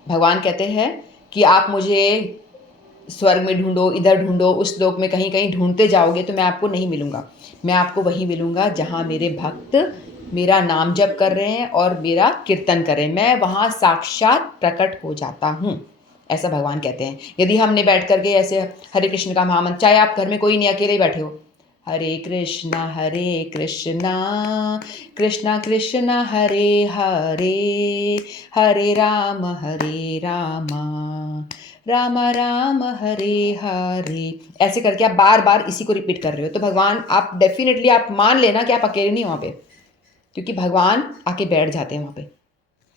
भगवान कहते हैं कि आप मुझे स्वर्ग में ढूंढो, इधर ढूंढो, उस लोक में कहीं कहीं ढूंढते जाओगे तो मैं आपको नहीं मिलूँगा। मैं आपको वहीं मिलूँगा जहाँ मेरे भक्त मेरा नाम जप कर रहे हैं और मेरा कीर्तन कर रहे हैं, मैं वहाँ साक्षात प्रकट हो जाता हूँ। ऐसा भगवान कहते हैं। यदि हमने बैठ करके ऐसे हरे कृष्ण का महामंत्र, चाहे आप घर में कोई नहीं, अकेले ही बैठे हो, हरे कृष्णा कृष्णा कृष्णा हरे हरे, हरे राम राम राम हरे हरे, ऐसे करके आप बार बार इसी को रिपीट कर रहे हो, तो भगवान आप डेफिनेटली आप मान लेना कि आप अकेले नहीं वहाँ पे, क्योंकि भगवान आके बैठ जाते हैं वहाँ पे।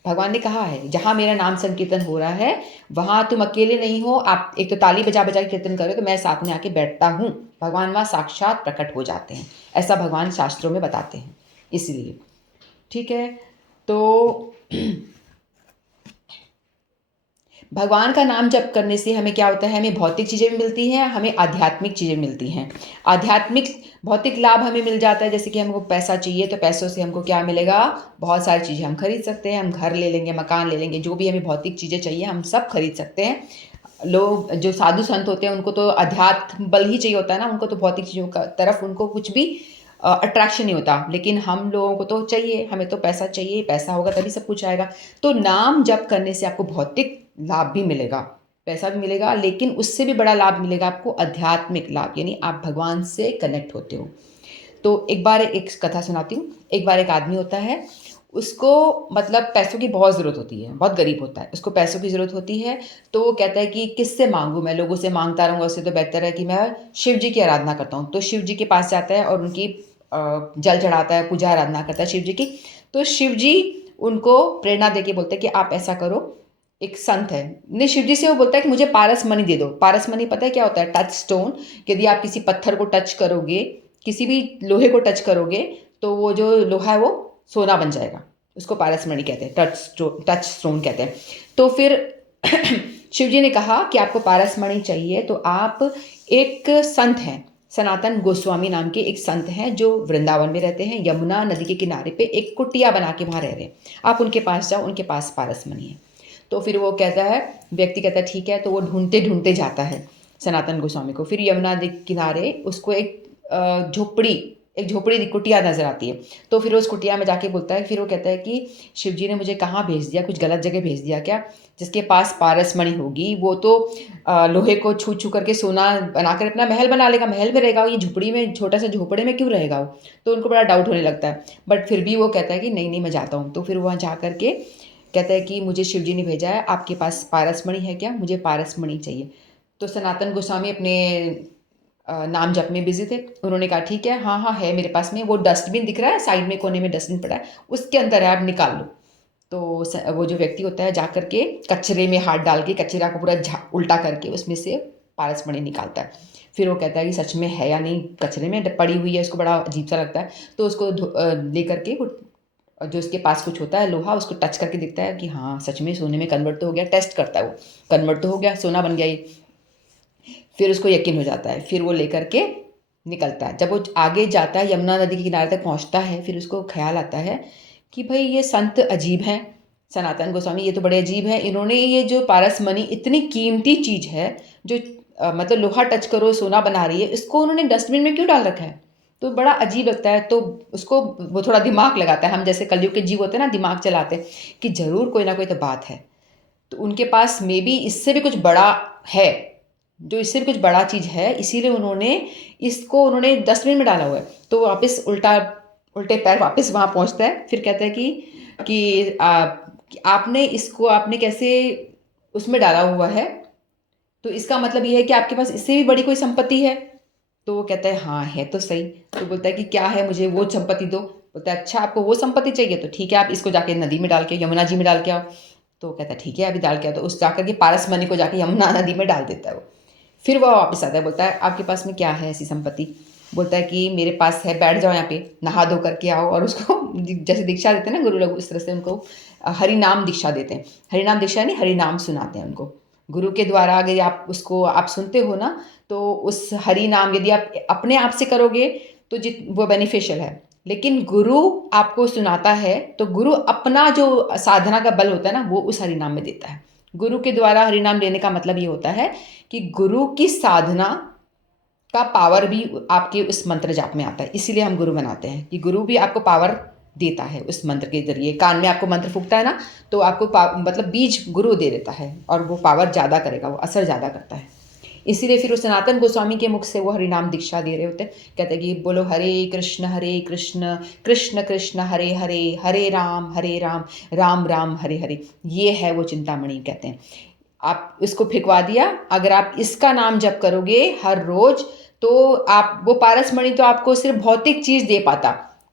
भगवान ने कहा है जहाँ मेरा नाम संकीर्तन हो रहा है वहाँ तुम अकेले नहीं हो, आप एक तो ताली बजा बजा के कीर्तन करो तो मैं साथ में आके बैठता हूँ, भगवान वहाँ साक्षात प्रकट हो जाते हैं, ऐसा भगवान शास्त्रों में बताते हैं। इसलिए ठीक है, तो भगवान का नाम जप करने से हमें क्या होता है, हमें भौतिक चीज़ें भी मिलती हैं, हमें आध्यात्मिक चीज़ें मिलती हैं। आध्यात्मिक भौतिक लाभ हमें मिल जाता है, जैसे कि हमको पैसा चाहिए तो पैसों से हमको क्या मिलेगा, बहुत सारी चीज़ें हम खरीद सकते हैं, हम घर ले लेंगे, मकान ले लेंगे, जो भी हमें भौतिक चीज़ें चाहिए हम सब खरीद सकते हैं। लोग जो साधु संत होते हैं उनको तो अध्यात्म बल ही चाहिए होता है ना, उनको तो भौतिक चीज़ों का तरफ उनको कुछ भी अट्रैक्शन नहीं होता, लेकिन हम लोगों को तो चाहिए, हमें तो पैसा चाहिए, पैसा होगा तभी सब कुछ आएगा। तो नाम जप करने से आपको भौतिक लाभ भी मिलेगा, पैसा भी मिलेगा, लेकिन उससे भी बड़ा लाभ मिलेगा आपको आध्यात्मिक लाभ, यानी आप भगवान से कनेक्ट होते हो। तो एक बार एक कथा सुनाती हूँ। एक बार एक आदमी होता है, उसको मतलब पैसों की बहुत ज़रूरत होती है, बहुत गरीब होता है, उसको पैसों की ज़रूरत होती है, तो वो कहता है कि किससे मांगूँ, मैं लोगों से मांगता रहूँगा, उससे तो बेहतर है कि मैं शिव जी की आराधना करता हूँ। तो शिव जी के पास जाता है और उनकी जल चढ़ाता है, पूजा आराधना करता है शिव जी की। तो शिव जी उनको प्रेरणा दे के बोलते हैं कि आप ऐसा करो, एक संत है, ने शिव जी से वो बोलता है कि मुझे पारस मणि दे दो। पारस मणि पता है क्या होता है, टच स्टोन। यदि आप किसी पत्थर को टच करोगे, किसी भी लोहे को टच करोगे, तो वो जो लोहा है वो सोना बन जाएगा, उसको पारस मणि कहते हैं, टच स्टोन कहते हैं। तो फिर शिव जी ने कहा कि आपको पारस मणि चाहिए, तो आप, एक संत हैं सनातन गोस्वामी नाम के एक संत हैं जो वृंदावन में रहते हैं, यमुना नदी के किनारे पे एक कुटिया बना के वहाँ रह रहे हैं, आप उनके पास जाओ, उनके पास पारस मणि है। तो फिर वो कहता है, व्यक्ति कहता है ठीक है, तो वो ढूंढते ढूंढते जाता है सनातन गोस्वामी को। फिर यमुना नदी के किनारे उसको एक झोपड़ी कुटिया नजर आती है। तो फिर उस कुटिया में जाके बोलता है, फिर वो कहता है कि शिव जी ने मुझे कहाँ भेज दिया, कुछ गलत जगह भेज दिया क्या, जिसके पास पारस मणि होगी वो तो लोहे को छू छू करके सोना बनाकर अपना महल बना लेगा, महल में रहेगा, ये झोपड़ी में, छोटा सा झोपड़े में क्यों रहेगा वो। तो उनको बड़ा डाउट होने लगता है, बट फिर भी वो कहता है कि नहीं नहीं मैं जाता हूँ। तो फिर वहाँ जा करके कहता है कि मुझे शिव जी ने भेजा है, आपके पास पारस मणि है क्या, मुझे पारस मणि चाहिए। तो सनातन गोस्वामी अपने नाम जप में बिजी थे, उन्होंने कहा ठीक है, हाँ हाँ है मेरे पास में, वो डस्टबिन दिख रहा है साइड में कोने में डस्टबिन पड़ा है, उसके अंदर है, आप निकाल लो। तो वो जो व्यक्ति होता है जा करके कचरे में हाथ डाल के कचरा को पूरा उल्टा करके उसमें से पारस मणि निकालता है। फिर वो कहता है कि सच में है या नहीं, कचरे में पड़ी हुई है, उसको बड़ा अजीब सा लगता है। तो उसको ले करके जो उसके पास कुछ होता है लोहा, उसको टच करके देखता है कि हाँ सच में सोने में कन्वर्ट तो हो गया, टेस्ट करता है, वो कन्वर्ट तो हो गया, सोना बन गया ये। फिर उसको यकीन हो जाता है, फिर वो लेकर के निकलता है। जब वो आगे जाता है, यमुना नदी के किनारे तक पहुंचता है, फिर उसको ख्याल आता है कि भाई ये संत अजीब हैं, सनातन गोस्वामी ये तो बड़े अजीब हैं, इन्होंने ये जो पारस मणि इतनी कीमती चीज़ है, जो मतलब लोहा टच करो सोना बना रही है, इसको उन्होंने डस्टबिन में क्यों डाल रखा है। तो बड़ा अजीब लगता है। तो उसको वो थोड़ा दिमाग लगाता है, हम जैसे कलयुग के जीव होते हैं ना, दिमाग चलाते हैं कि ज़रूर कोई ना कोई तो बात है। तो उनके पास मे बी इससे भी कुछ बड़ा है, जो इससे भी कुछ बड़ा चीज़ है, इसीलिए उन्होंने डस्टबिन में डाला हुआ है। तो वापस उल्टे पैर वापस वहाँ पहुँचता है, फिर कहता है कि आपने कैसे उसमें डाला हुआ है, तो इसका मतलब ये है कि आपके पास इससे भी बड़ी कोई संपत्ति है। तो वो कहता है हाँ है तो सही। तो बोलता है कि क्या है, मुझे वो संपत्ति दो। बोलता है अच्छा आपको वो संपत्ति चाहिए, तो ठीक है, आप इसको जाके नदी में डाल के, यमुना जी में डाल के आओ। तो कहता है ठीक है अभी डाल के आओ। तो उस जाकर के पारस मणि को जाके यमुना नदी में डाल देता है वो। फिर वह वापस आता है, बोलता है आपके पास में क्या है ऐसी संपत्ति? बोलता है कि मेरे पास है, बैठ जाओ यहाँ पे, नहा धो करके आओ। और उसको जैसे दीक्षा देते हैं ना गुरु लोग, उस तरह से उनको हरि नाम दीक्षा देते हैं। हरि नाम दीक्षा नहीं, हरि नाम सुनाते हैं उनको गुरु के द्वारा। अगर आप उसको आप सुनते हो ना, तो उस हरि नाम यदि आप अपने आप से करोगे तो वो बेनिफिशियल है। लेकिन गुरु आपको सुनाता है तो गुरु अपना जो साधना का बल होता है ना, वो उस हरि नाम में देता है। गुरु के द्वारा हरि नाम लेने का मतलब ये होता है कि गुरु की साधना का पावर भी आपके उस मंत्र जाप में आता है। इसीलिए हम गुरु बनाते हैं कि गुरु भी आपको पावर देता है उस मंत्र के जरिए। कान में आपको मंत्र फूकता है ना, तो आपको मतलब बीज गुरु दे देता है और वो पावर ज़्यादा करेगा, वो असर ज़्यादा करता है। इसीलिए फिर उस सनातन गोस्वामी के मुख से वो हरिनाम दीक्षा दे रहे होते हैं। कहते हैं कि बोलो हरे कृष्ण कृष्ण कृष्ण हरे हरे, हरे राम राम राम हरे हरे। ये है वो चिंतामणि कहते हैं। आप इसको फेंकवा दिया, अगर आप इसका नाम जप करोगे हर रोज, तो आप वो पारस मणि तो आपको सिर्फ भौतिक चीज़ दे पाता,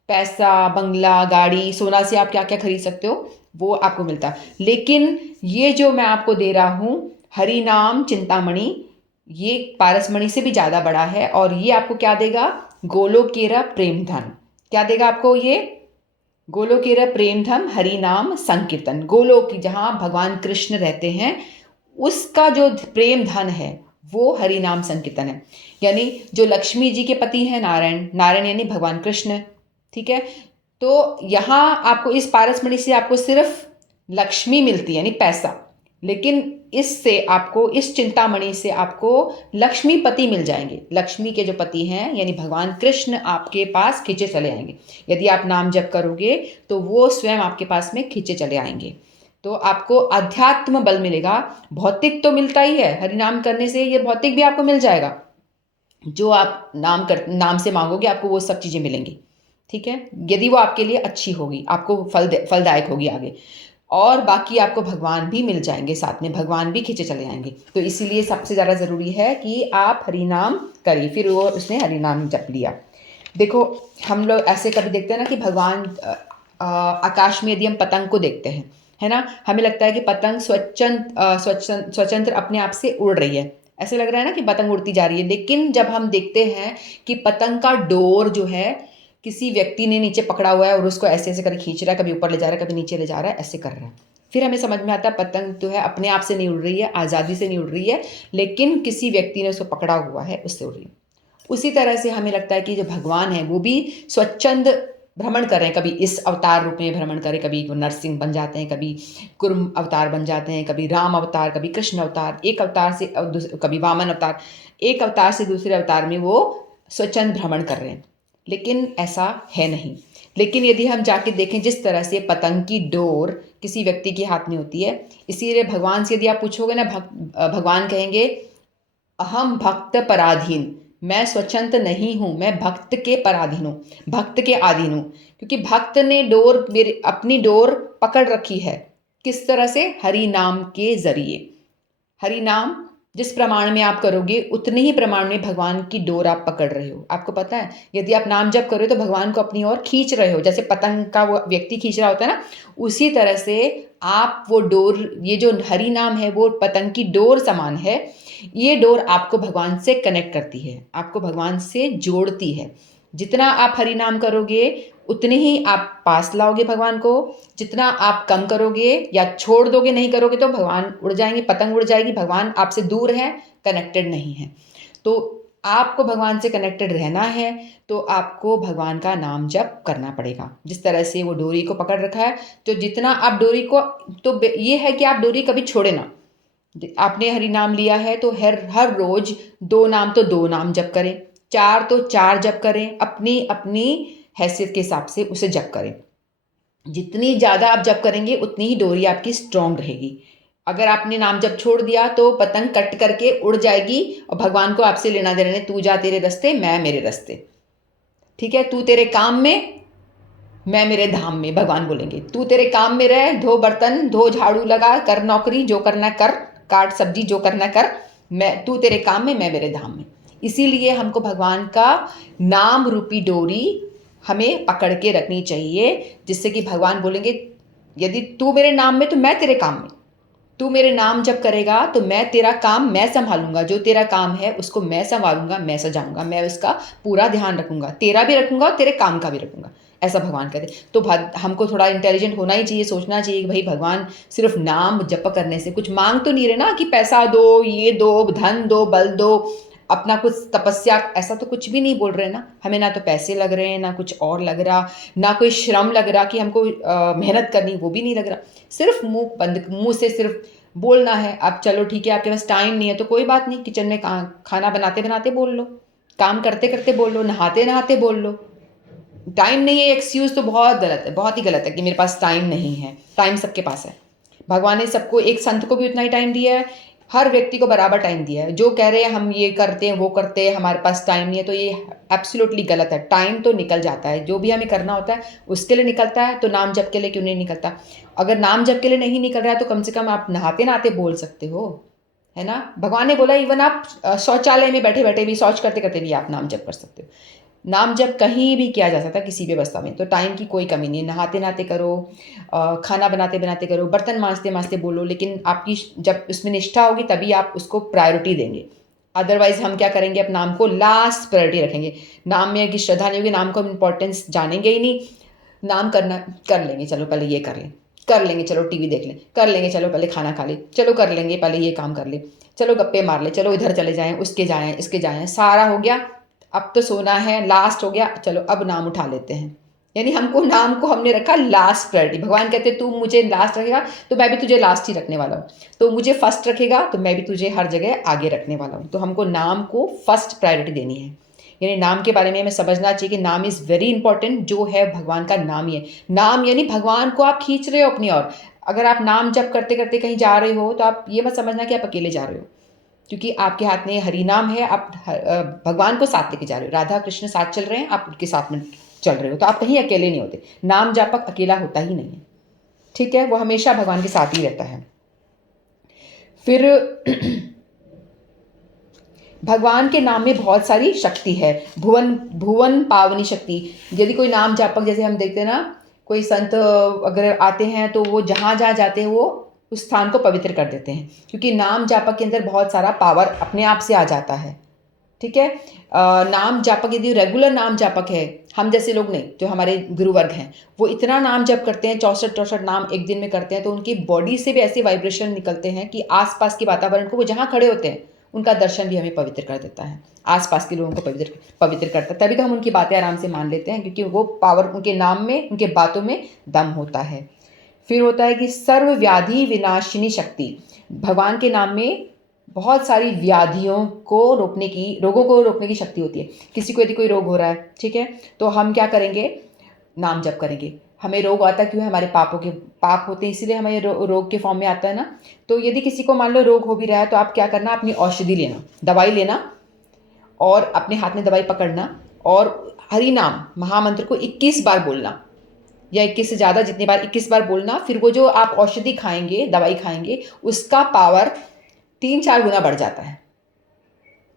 पैसा बंगला गाड़ी सोना से आप क्या क्या खरीद सकते हो वो आपको मिलता। लेकिन ये जो मैं आपको दे रहा हूँ हरि नाम चिंतामणि, ये पारस मणि से भी ज़्यादा बड़ा है। और ये आपको क्या देगा? गोलोकेरा प्रेम धन। क्या देगा आपको ये? गोलोकेरा प्रेम धन, हरि नाम संकीर्तन। गोलोक जहाँ भगवान कृष्ण रहते हैं, उसका जो प्रेम धन है वो हरि नाम संकीर्तन है। यानी जो लक्ष्मी जी के पति हैं नारायण, नारायण यानी भगवान कृष्ण, ठीक है। तो यहाँ आपको इस पारस मणि से आपको सिर्फ लक्ष्मी मिलती है यानी पैसा, लेकिन इससे आपको, इस चिंतामणि से आपको लक्ष्मी पति मिल जाएंगे। लक्ष्मी के जो पति हैं यानी भगवान कृष्ण आपके पास खींचे चले आएंगे। यदि आप नाम जप करोगे तो वो स्वयं आपके पास में खींचे चले आएंगे। तो आपको अध्यात्म बल मिलेगा। भौतिक तो मिलता ही है, हरि नाम करने से ये भौतिक भी आपको मिल जाएगा। जो आप नाम से मांगोगे आपको वो सब चीज़ें मिलेंगी, ठीक है, यदि वो आपके लिए अच्छी होगी, आपको फलदायक होगी आगे। और बाकी आपको भगवान भी मिल जाएंगे, साथ में भगवान भी खींचे चले आएंगे। तो इसीलिए सबसे ज़्यादा ज़रूरी है कि आप हरि नाम करिए। फिर वो उसने हरि नाम जप लिया। देखो हम लोग ऐसे कभी देखते हैं ना कि भगवान आकाश में यदि हम पतंग को देखते हैं, है ना, हमें लगता है कि पतंग स्वतंत्र अपने आप से उड़ रही है। ऐसे लग रहा है ना कि पतंग उड़ती जा रही है। लेकिन जब हम देखते हैं कि पतंग का डोर जो है किसी व्यक्ति ने नीचे पकड़ा हुआ है और उसको ऐसे ऐसे कर खींच रहा है, कभी ऊपर ले जा रहा है, कभी नीचे ले जा रहा है, ऐसे कर रहा है, फिर हमें समझ में आता है पतंग जो है अपने आप से नहीं उड़ रही है, आज़ादी से नहीं उड़ रही है, लेकिन किसी व्यक्ति ने उसको पकड़ा हुआ है, उससे उड़ रही है। उसी तरह से हमें लगता है कि जो भगवान है वो भी स्वच्छंद भ्रमण कर रहे हैं। कभी इस अवतार रूप में भ्रमण करें, कभी वो नरसिंह बन जाते हैं, कभी कुर्म अवतार बन जाते हैं, कभी राम अवतार, कभी कृष्ण अवतार, एक अवतार से कभी वामन अवतार, एक अवतार से दूसरे अवतार में वो स्वच्छंद भ्रमण कर रहे हैं। लेकिन ऐसा है नहीं। लेकिन यदि हम जाके देखें जिस तरह से पतंग की डोर किसी व्यक्ति के हाथ में होती है, इसीलिए भगवान से यदि आप पूछोगे ना, भगवान कहेंगे अहम भक्त पराधीन, मैं स्वच्छंद नहीं हूँ, मैं भक्त के पराधीन हूँ, भक्त के अधीन हूँ। क्योंकि भक्त ने डोर मेरी अपनी डोर पकड़ रखी है। किस तरह से? हरि नाम के जरिए। हरि नाम जिस प्रमाण में आप करोगे उतने ही प्रमाण में भगवान की डोर आप पकड़ रहे हो। आपको पता है यदि आप नाम जप करो तो भगवान को अपनी ओर खींच रहे हो, जैसे पतंग का वो व्यक्ति खींच रहा होता है ना, उसी तरह से आप वो डोर, ये जो हरि नाम है वो पतंग की डोर समान है। ये डोर आपको भगवान से कनेक्ट करती है, आपको भगवान से जोड़ती है। जितना आप हरि नाम करोगे उतने ही आप पास लाओगे भगवान को। जितना आप कम करोगे या छोड़ दोगे, नहीं करोगे, तो भगवान उड़ जाएंगे, पतंग उड़ जाएगी, भगवान आपसे दूर है, कनेक्टेड नहीं है। तो आपको भगवान से कनेक्टेड रहना है तो आपको भगवान का नाम जप करना पड़ेगा। जिस तरह से वो डोरी को पकड़ रखा है, तो जितना आप डोरी को, तो ये है कि आप डोरी कभी छोड़े ना। आपने हरि नाम लिया है तो हर रोज 2 नाम तो 2 नाम जप करें, 4 तो 4 जप करें, अपनी अपनी हैसियत के हिसाब से उसे जप करें। जितनी ज़्यादा आप जप करेंगे उतनी ही डोरी आपकी स्ट्रांग रहेगी। अगर आपने नाम जप छोड़ दिया तो पतंग कट करके उड़ जाएगी और भगवान को आपसे लेना देना नहीं। तू जा तेरे रास्ते, मैं मेरे रास्ते, ठीक है, तू तेरे काम में, मैं मेरे धाम में, भगवान बोलेंगे। तू तेरे काम में रह, धो बर्तन, धो झाड़ू लगा, कर नौकरी, जो करना कर, काट सब्जी, जो करना कर, मैं, तू तेरे काम में, मैं मेरे धाम में। इसीलिए हमको भगवान का नाम रूपी डोरी हमें पकड़ के रखनी चाहिए, जिससे कि भगवान बोलेंगे यदि तू मेरे नाम में तो मैं तेरे काम में। तू मेरे नाम जप करेगा तो मैं तेरा काम मैं सँभालूँगा, जो तेरा काम है उसको मैं सँभालूँगा, मैं सजाऊँगा, मैं उसका पूरा ध्यान रखूँगा, तेरा भी रखूँगा और तेरे काम का भी रखूँगा। ऐसा भगवान कहते हैं। तो हमको थोड़ा इंटेलिजेंट होना ही चाहिए, सोचना चाहिए कि भाई भगवान सिर्फ़ नाम जप करने से कुछ माँग तो नहीं रहे ना कि पैसा दो, ये दो, धन दो, बल दो, अपना कुछ तपस्या, ऐसा तो कुछ भी नहीं बोल रहे ना। हमें ना तो पैसे लग रहे हैं, ना कुछ और लग रहा, ना कोई श्रम लग रहा कि हमको मेहनत करनी, वो भी नहीं लग रहा। सिर्फ़ मुँह से सिर्फ़ बोलना है। अब चलो ठीक है, आपके पास टाइम नहीं है तो कोई बात नहीं, किचन में खाना बनाते-बनाते बोल लो, काम करते-करते बोल लो, नहाते-नहाते बोल लो। टाइम नहीं है एक्सक्यूज़ तो बहुत गलत है, बहुत ही गलत है कि मेरे पास टाइम नहीं है। टाइम सबके पास है। भगवान ने सबको, एक संत को भी उतना ही टाइम दिया है, हर व्यक्ति को बराबर टाइम दिया है। जो कह रहे हैं हम ये करते हैं, वो करते हैं, हमारे पास टाइम नहीं है, तो ये एब्सोल्युटली गलत है। टाइम तो निकल जाता है, जो भी हमें करना होता है उसके लिए निकलता है, तो नाम जप के लिए क्यों नहीं निकलता? अगर नाम जप के लिए नहीं निकल रहा है तो कम से कम आप नहाते-नहाते बोल सकते हो, है ना? भगवान ने बोला इवन आप शौचालय में बैठे-बैठे भी, शौच करते-करते भी आप नाम जप कर सकते हो। नाम जप कहीं भी किया जा सकता है, किसी भी अवस्था में, तो टाइम की कोई कमी नहीं है। नहाते-नहाते करो, खाना बनाते-बनाते करो, बर्तन माँजते-माँजते बोलो, लेकिन आपकी जब उसमें निष्ठा होगी तभी आप उसको प्रायोरिटी देंगे। अदरवाइज़ हम क्या करेंगे, अपने नाम को लास्ट प्रायोरिटी रखेंगे। नाम में की श्रद्धा नहीं होगी, नाम को हम इम्पोर्टेंस जानेंगे ही नहीं। नाम करना कर लेंगे, चलो पहले ये कर लें, कर लेंगे, चलो टीवी देख लें, कर लेंगे, चलो पहले खाना खा लें, चलो कर लेंगे, पहले ये काम कर लें, चलो गप्पे मार लें, चलो इधर चले जाएँ, उसके जाएँ, इसके जाएँ, सारा हो गया, अब तो सोना है, लास्ट हो गया, चलो अब नाम उठा लेते हैं। यानी हमको नाम को हमने रखा लास्ट प्रायोरिटी। भगवान कहते हैं तू मुझे लास्ट रखेगा तो मैं भी तुझे लास्ट ही रखने वाला हूँ। तो मुझे फर्स्ट रखेगा तो मैं भी तुझे हर जगह आगे रखने वाला हूँ। तो हमको नाम को फर्स्ट प्रायोरिटी देनी है। यानी नाम के बारे में हमें समझना चाहिए कि नाम इज़ वेरी इंपॉर्टेंट, जो है भगवान का नाम ही है। नाम यानी भगवान को आप खींच रहे हो अपनी ओर। अगर आप नाम जप करते-करते कहीं जा रहे हो तो आप ये मत समझना कि आप अकेले जा रहे हो। क्योंकि आपके हाथ में हरि नाम है, आप भगवान को साथ लेके जा रहे हो। राधा कृष्ण साथ चल रहे हैं, आप उनके साथ में चल रहे हो, तो आप कहीं अकेले नहीं होते। नाम जापक अकेला होता ही नहीं है, ठीक है? वो हमेशा भगवान के साथ ही रहता है। फिर भगवान के नाम में बहुत सारी शक्ति है। भुवन भुवन पावनी शक्ति। यदि कोई नाम जापक, जैसे हम देखते हैं ना, कोई संत अगर आते हैं तो वो जहाँ-जहाँ जाते हैं वो उस स्थान को पवित्र कर देते हैं, क्योंकि नाम जापक के अंदर बहुत सारा पावर अपने आप से आ जाता है, ठीक है? नाम जापक यदि रेगुलर नाम जापक है, हम जैसे लोग नहीं, जो हमारे गुरुवर्ग हैं, वो इतना नाम जप करते हैं, 64-64 नाम एक दिन में करते हैं, तो उनकी बॉडी से भी ऐसे वाइब्रेशन निकलते हैं कि आस-पास के वातावरण को, वो जहाँ खड़े होते हैं, उनका दर्शन भी हमें पवित्र कर देता है। आस-पास के लोगों को पवित्र पवित्र करता है। तभी तो हम उनकी बातें आराम से मान लेते हैं, क्योंकि वो पावर उनके नाम में, उनके बातों में दम होता है। फिर होता है कि सर्व व्याधि विनाशिनी शक्ति। भगवान के नाम में बहुत सारी व्याधियों को रोकने की, रोगों को रोकने की शक्ति होती है। किसी को यदि कोई रोग हो रहा है, ठीक है? तो हम क्या करेंगे? नाम जप करेंगे। हमें रोग आता क्यों है? हमारे पापों के पाप होते हैं, इसीलिए हमें रोग के फॉर्म में आता है ना। तो यदि किसी को मान लो रोग हो भी रहा है, तो आप क्या करना? अपनी औषधि लेना, दवाई लेना, और अपने हाथ में दवाई पकड़ना और हरि नाम महामंत्र को 21 बार बोलना, या 21 से ज़्यादा, जितनी बार 21 बार बोलना। फिर वो जो आप औषधि खाएँगे, दवाई खाएँगे, उसका पावर 3-4 गुना बढ़ जाता है।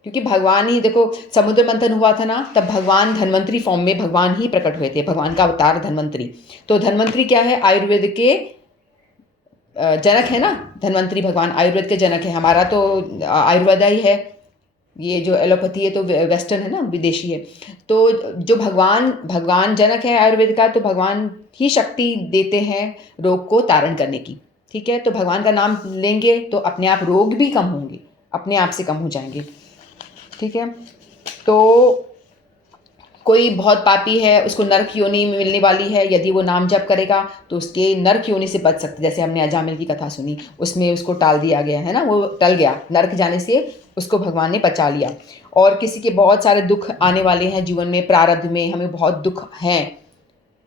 क्योंकि भगवान ही देखो, समुद्र मंथन हुआ था ना, तब भगवान धन्वंतरी फॉर्म में भगवान ही प्रकट हुए थे, भगवान का अवतार धन्वंतरी। तो धन्वंतरी क्या है? आयुर्वेद के जनक है ना। धन्वंतरी भगवान आयुर्वेद के जनक है। हमारा तो आयुर्वेद ही है, ये जो एलोपैथी है तो वेस्टर्न है ना, विदेशी है। तो जो भगवान भगवान जनक है आयुर्वेद का, तो भगवान ही शक्ति देते हैं रोग को तारण करने की, ठीक है? तो भगवान का नाम लेंगे तो अपने आप रोग भी कम होंगे, अपने आप से कम हो जाएंगे, ठीक है? तो कोई बहुत पापी है, उसको नरक योनि मिलने वाली है, यदि वो नाम जप करेगा तो उसके नरक योनि से बच सकते। जैसे हमने अजामिल की कथा सुनी, उसमें उसको टाल दिया गया है ना, वो टल गया, नरक जाने से उसको भगवान ने बचा लिया। और किसी के बहुत सारे दुख आने वाले हैं जीवन में, प्रारब्ध में हमें बहुत दुख हैं,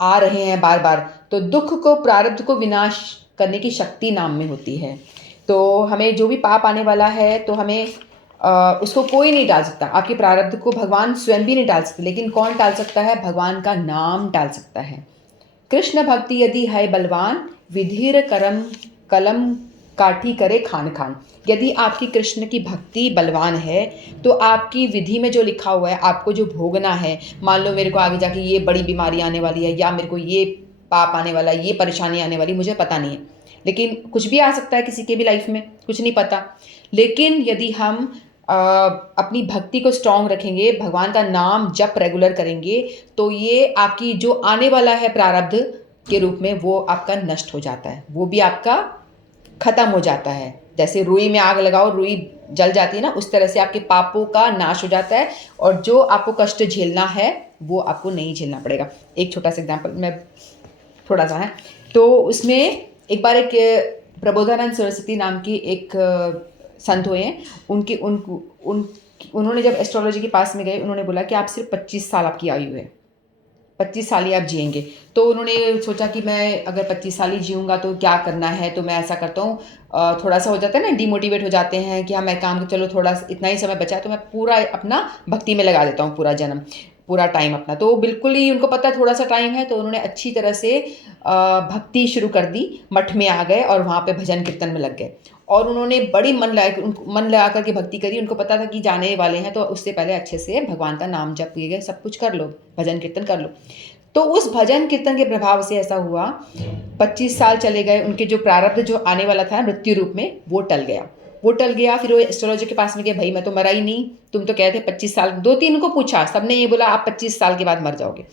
आ रहे हैं बार बार, तो दुख को, प्रारब्ध को विनाश करने की शक्ति नाम में होती है। तो हमें जो भी पाप आने वाला है, तो हमें उसको कोई नहीं टाल सकता। आपके प्रारब्ध को भगवान स्वयं भी नहीं टाल सकते, लेकिन कौन टाल सकता है? भगवान का नाम टाल सकता है। कृष्ण भक्ति यदि है बलवान, विधीर करम कलम काठी करे खान खान। यदि आपकी कृष्ण की भक्ति बलवान है, तो आपकी विधि में जो लिखा हुआ है, आपको जो भोगना है, मान लो मेरे को आगे जाके ये बड़ी बीमारी आने वाली है, या मेरे को ये पाप आने वाला, ये परेशानी आने वाली, मुझे पता नहीं है। लेकिन कुछ भी आ सकता है किसी के भी लाइफ में, कुछ नहीं पता। लेकिन यदि हम अपनी भक्ति को स्ट्रांग रखेंगे, भगवान का नाम जप रेगुलर करेंगे, तो ये आपकी जो आने वाला है प्रारब्ध के रूप में, वो आपका नष्ट हो जाता है, वो भी आपका खत्म हो जाता है। जैसे रुई में आग लगाओ, रुई जल जाती है ना, उस तरह से आपके पापों का नाश हो जाता है, और जो आपको कष्ट झेलना है वो आपको नहीं झेलना पड़ेगा। एक छोटा सा एग्जाम्पल मैं, थोड़ा सा है, तो उसमें एक बार एक प्रबोधानंद सरस्वती नाम की एक संत हुए हैं, उनके उन्होंने जब एस्ट्रोलॉजी के पास में गए, उन्होंने बोला कि आप सिर्फ 25 साल आपकी आयु है, 25 साल ही आप जिएंगे। तो उन्होंने सोचा कि मैं अगर 25 साल ही जीऊँगा तो क्या करना है, तो मैं ऐसा करता हूँ, थोड़ा सा हो जाता है ना, डिमोटिवेट हो जाते हैं कि हाँ मैं काम, चलो थोड़ा इतना ही समय बचा है तो मैं पूरा अपना भक्ति में लगा देता हूँ, पूरा जन्म, पूरा टाइम अपना। तो बिल्कुल ही उनको पता थोड़ा सा टाइम है, तो उन्होंने अच्छी तरह से भक्ति शुरू कर दी, मठ में आ गए और वहाँ पे भजन कीर्तन में लग गए, और उन्होंने बड़ी मन लगा कर के भक्ति करी। उनको पता था कि जाने वाले हैं, तो उससे पहले अच्छे से भगवान का नाम जप किए गए, सब कुछ कर लो, भजन कीर्तन कर लो। तो उस भजन कीर्तन के प्रभाव से ऐसा हुआ, 25 साल चले गए, उनके जो प्रारब्ध जो आने वाला था मृत्यु रूप में, वो टल गया। फिर वो एस्ट्रोलॉजर के पास में गए, भाई मैं तो मरा ही नहीं, तुम तो कहते 25 साल, 2-3 को पूछा, सबने ये बोला आप 25 साल के बाद मर जाओगे।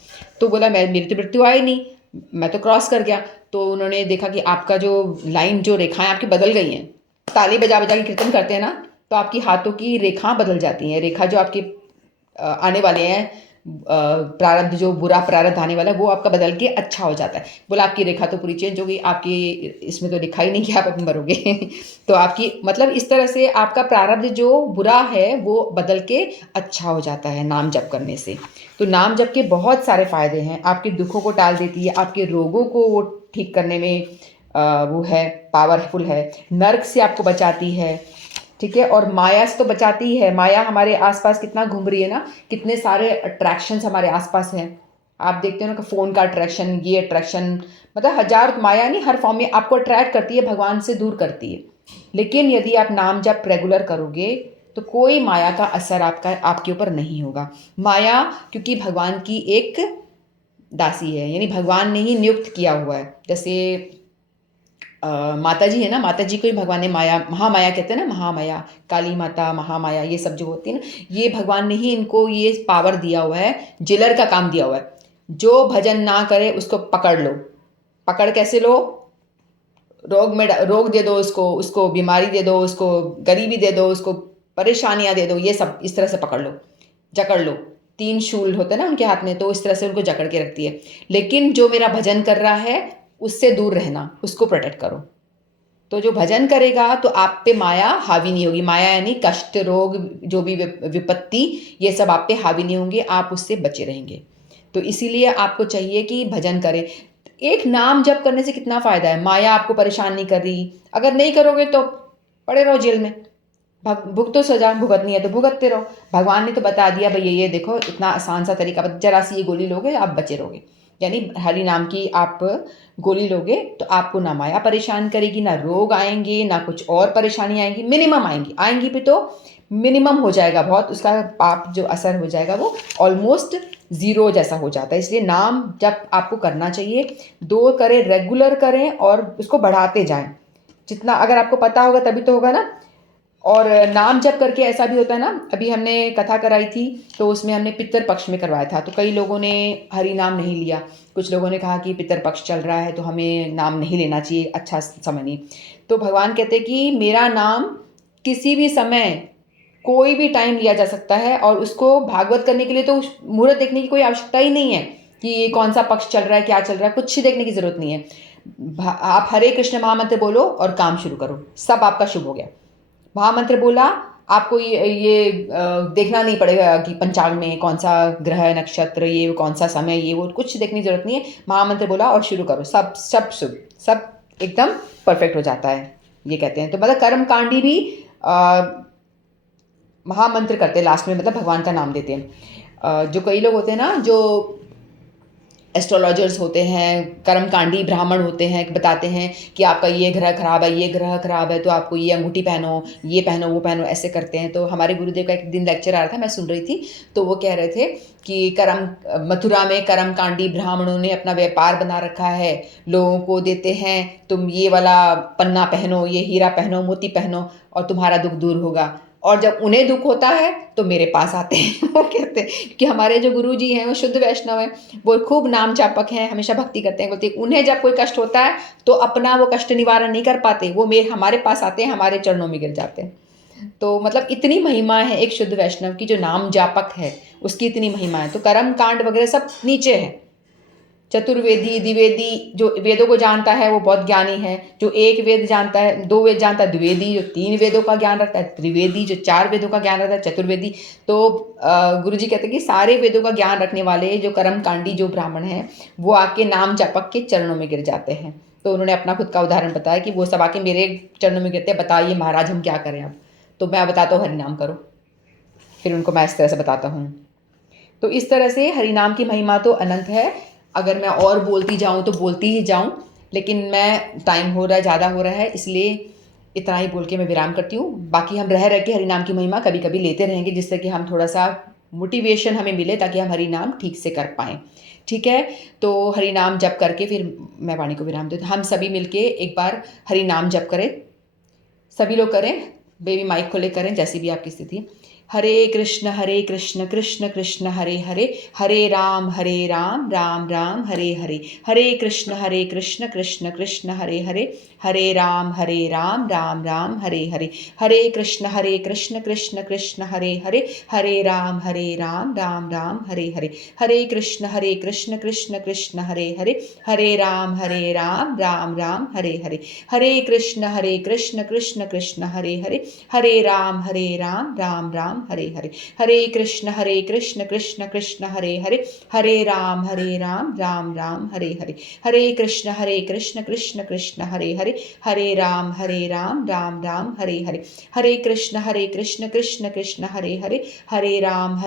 तो बोला मेरी तो मृत्यु आई नहीं, मैं तो क्रॉस कर गया। तो उन्होंने देखा कि आपका जो लाइन, जो रेखाएं आपकी बदल गई हैं, ताली बजा बजा के कीर्तन करते हैं ना, तो आपकी हाथों की रेखा बदल जाती हैं, रेखा जो आपके आने वाले हैं, प्रारब्ध जो बुरा प्रारब्ध आने वाला है, वो आपका बदल के अच्छा हो जाता है। बोला आपकी रेखा तो पूरी चेंज हो गई, आपकी इसमें तो लिखा ही नहीं कि आप अब मरोगे तो आपकी मतलब इस तरह से आपका प्रारब्ध जो बुरा है वो बदल के अच्छा हो जाता है नाम जप करने से। तो नाम जप के बहुत सारे फायदे हैं, आपके दुखों को टाल देती है, आपके रोगों को वो ठीक करने में वो है, पावरफुल है, नर्क से आपको बचाती है, ठीक है, और माया से तो बचाती ही है। माया हमारे आसपास कितना घूम रही है ना, कितने सारे अट्रैक्शंस हमारे आसपास हैं। आप देखते हो ना कि फ़ोन का अट्रैक्शन, ये अट्रैक्शन, मतलब हजार, माया नहीं, हर फॉर्म में आपको अट्रैक्ट करती है, भगवान से दूर करती है। लेकिन यदि आप नाम जप रेगुलर करोगे तो कोई माया का असर आपके ऊपर नहीं होगा। माया क्योंकि भगवान की एक दासी है, यानी भगवान ने ही नियुक्त किया हुआ है। जैसे माता जी है ना, माता जी को ही भगवान ने माया, महामाया कहते हैं ना, महामाया, काली माता, महामाया, ये सब जो होती है ना, ये भगवान ने ही इनको ये पावर दिया हुआ है, जेलर का काम दिया हुआ है। जो भजन ना करे उसको पकड़ लो। पकड़ कैसे लो? रोग दे दो उसको, उसको बीमारी दे दो, उसको गरीबी दे दो, उसको परेशानियां दे दो, ये सब इस तरह से पकड़ लो, जकड़ लो। 3 शूल होते हैं ना उनके हाथ में, तो इस तरह से उनको जकड़ के रखती है। लेकिन जो मेरा भजन कर रहा है उससे दूर रहना, उसको प्रोटेक्ट करो। तो जो भजन करेगा तो आप पे माया हावी नहीं होगी। माया यानी कष्ट, रोग, जो भी विपत्ति, ये सब आप पे हावी नहीं होंगे, आप उससे बचे रहेंगे। तो इसीलिए आपको चाहिए कि भजन करें। एक नाम जप करने से कितना फ़ायदा है, माया आपको परेशान नहीं कर रही। अगर नहीं करोगे तो पड़े रहो जेल में, भुगतो सजा, भुगतनी है तो भुगतते रहो। भगवान ने तो बता दिया भाई, ये देखो इतना आसान सा तरीका, जरा सी ये गोली लोगे आप बचे रहोगे। यानी हरि नाम की आप गोली लोगे तो आपको ना माया परेशान करेगी, ना रोग आएंगे, ना कुछ और परेशानी आएंगी, मिनिमम आएंगी भी तो मिनिमम हो जाएगा, बहुत उसका पाप जो असर हो जाएगा वो ऑलमोस्ट ज़ीरो जैसा हो जाता है। इसलिए नाम जब आपको करना चाहिए, 2 करें, रेगुलर करें और उसको बढ़ाते जाएं। जितना अगर आपको पता होगा तभी तो होगा ना। और नाम जप करके ऐसा भी होता है ना, अभी हमने कथा कराई थी तो उसमें हमने पितर पक्ष में करवाया था, तो कई लोगों ने हरि नाम नहीं लिया। कुछ लोगों ने कहा कि पितर पक्ष चल रहा है तो हमें नाम नहीं लेना चाहिए, अच्छा समय नहीं। तो भगवान कहते हैं कि मेरा नाम किसी भी समय, कोई भी टाइम लिया जा सकता है, और उसको भागवत करने के लिए तो मुहूर्त देखने की कोई आवश्यकता ही नहीं है कि ये कौन सा पक्ष चल रहा है, क्या चल रहा है, कुछ देखने की जरूरत नहीं है। आप हरे कृष्ण महामंत्र बोलो और काम शुरू करो, सब आपका शुभ हो गया। महामंत्र बोला, आपको ये देखना नहीं पड़ेगा कि पंचांग में कौन सा ग्रह नक्षत्र, ये कौन सा समय, ये वो कुछ देखने की जरूरत नहीं है। महामंत्र बोला और शुरू करो, सब सब शुभ, सब एकदम परफेक्ट हो जाता है, ये कहते हैं। तो मतलब कर्मकांडी भी महामंत्र करते हैं लास्ट में, मतलब भगवान का नाम देते हैं। जो कई लोग होते हैं ना, जो एस्ट्रोलॉजर्स होते हैं, कर्मकांडी ब्राह्मण होते हैं, बताते हैं कि आपका ये ग्रह खराब है, ये ग्रह खराब है, तो आपको ये अंगूठी पहनो, ये पहनो, वो पहनो, ऐसे करते हैं। तो हमारे गुरुदेव का एक दिन लेक्चर आ रहा था, मैं सुन रही थी, तो वो कह रहे थे कि मथुरा में कर्मकांडी ब्राह्मणों ने अपना व्यापार बना रखा है, लोगों को देते हैं, तुम ये वाला पन्ना पहनो, ये हीरा पहनो, मोती पहनो और तुम्हारा दुख दूर होगा। और जब उन्हें दुख होता है तो मेरे पास आते हैं। वो कहते हैं कि हमारे जो गुरु जी हैं वो शुद्ध वैष्णव हैं, वो खूब नाम जापक हैं, हमेशा भक्ति करते हैं। बोलते हैं उन्हें जब कोई कष्ट होता है तो अपना वो कष्ट निवारण नहीं कर पाते, वो हमारे पास आते हैं, हमारे चरणों में गिर जाते हैं। तो मतलब इतनी महिमा है एक शुद्ध वैष्णव की, जो नाम जापक है उसकी इतनी महिमा है। तो कर्म कांड वगैरह सब नीचे है। चतुर्वेदी द्विवेदी, जो वेदों को जानता है वो बहुत ज्ञानी है। जो एक वेद जानता है, दो वेद जानता है द्विवेदी, जो तीन वेदों का ज्ञान रखता है त्रिवेदी, जो चार वेदों का ज्ञान रखता है चतुर्वेदी। तो गुरु जी कहते हैं कि सारे वेदों का ज्ञान रखने वाले जो कर्मकांडी जो ब्राह्मण हैं वो आके नाम जपक के चरणों में गिर जाते हैं। तो उन्होंने अपना खुद का उदाहरण बताया कि वो सब आके मेरे चरणों में गिरते हैं, बताइए महाराज हम क्या करें अब। तो मैं बताता हूँ हरिनाम करो। फिर उनको मैं इस तरह से बताता हूँ। तो इस तरह से हरिनाम की महिमा तो अनंत है। अगर मैं और बोलती जाऊँ तो बोलती ही जाऊँ, लेकिन मैं टाइम हो रहा है, ज़्यादा हो रहा है, इसलिए इतना ही बोल के मैं विराम करती हूँ। बाकी हम रह के हरिनाम की महिमा कभी कभी लेते रहेंगे, जिससे कि हम थोड़ा सा मोटिवेशन हमें मिले, ताकि हम हरिनाम ठीक से कर पाएँ। ठीक है, तो हरिनाम जप करके फिर मैं वाणी को विराम देती हूँ। हम सभी मिलके एक बार हरिनाम जप करें, सभी लोग करें, बेबी माइक खोले करें, जैसी भी आपकी स्थिति है। हरे कृष्ण कृष्ण कृष्ण हरे हरे, हरे राम राम राम हरे हरे, हरे कृष्ण कृष्ण कृष्ण हरे हरे, हरे राम राम राम हरे हरे, हरे कृष्ण कृष्ण कृष्ण हरे हरे, हरे राम राम राम हरे हरे, हरे कृष्ण कृष्ण कृष्ण हरे हरे, हरे राम राम राम हरे हरे, हरे कृष्ण कृष्ण कृष्ण हरे हरे, हरे राम राम राम हरे हरे, हरे कृष्ण कृष्ण कृष्ण हरे हरे, हरे राम राम राम हरे हरे, हरे कृष्ण कृष्ण कृष्ण हरे हरे, हरे राम राम राम हरे हरे, हरे कृष्ण कृष्ण कृष्ण हरे हरे, हरे राम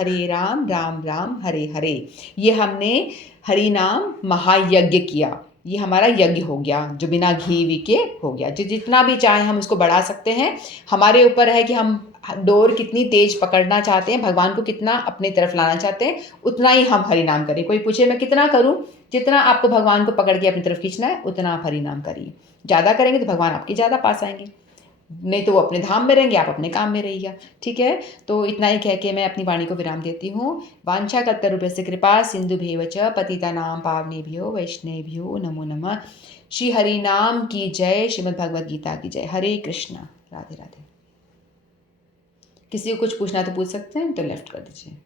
राम राम हरे हरे। ये हमने हरि नाम महायज्ञ किया। ये हमारा यज्ञ हो गया, जो बिना घी वी के हो गया। जो जितना भी चाहे हम उसको बढ़ा सकते हैं। हमारे ऊपर है कि हम डोर कितनी तेज पकड़ना चाहते हैं, भगवान को कितना अपनी तरफ लाना चाहते हैं, उतना ही हम हरि नाम करें। कोई पूछे मैं कितना करूं, जितना आपको भगवान को पकड़ के अपनी तरफ खींचना है उतना आप हरि नाम करिए। ज़्यादा करेंगे तो भगवान आपके ज़्यादा पास आएंगे, नहीं तो वो अपने धाम में रहेंगे, आप अपने काम में रहिएगा। ठीक है, तो इतना ही कह के मैं अपनी वाणी को विराम देती हूँ। वांछा कल्पतरुभ्यश्च कृपा सिंधुभ्येव च पतितानां पावनेभ्यो वैष्णवेभ्यो नमो नमः। श्री हरि नाम की जय, श्रीमद् भगवद गीता की जय। हरे कृष्णा, राधे राधे। किसी को कुछ पूछना तो पूछ सकते हैं, तो लेफ्ट कर दीजिए।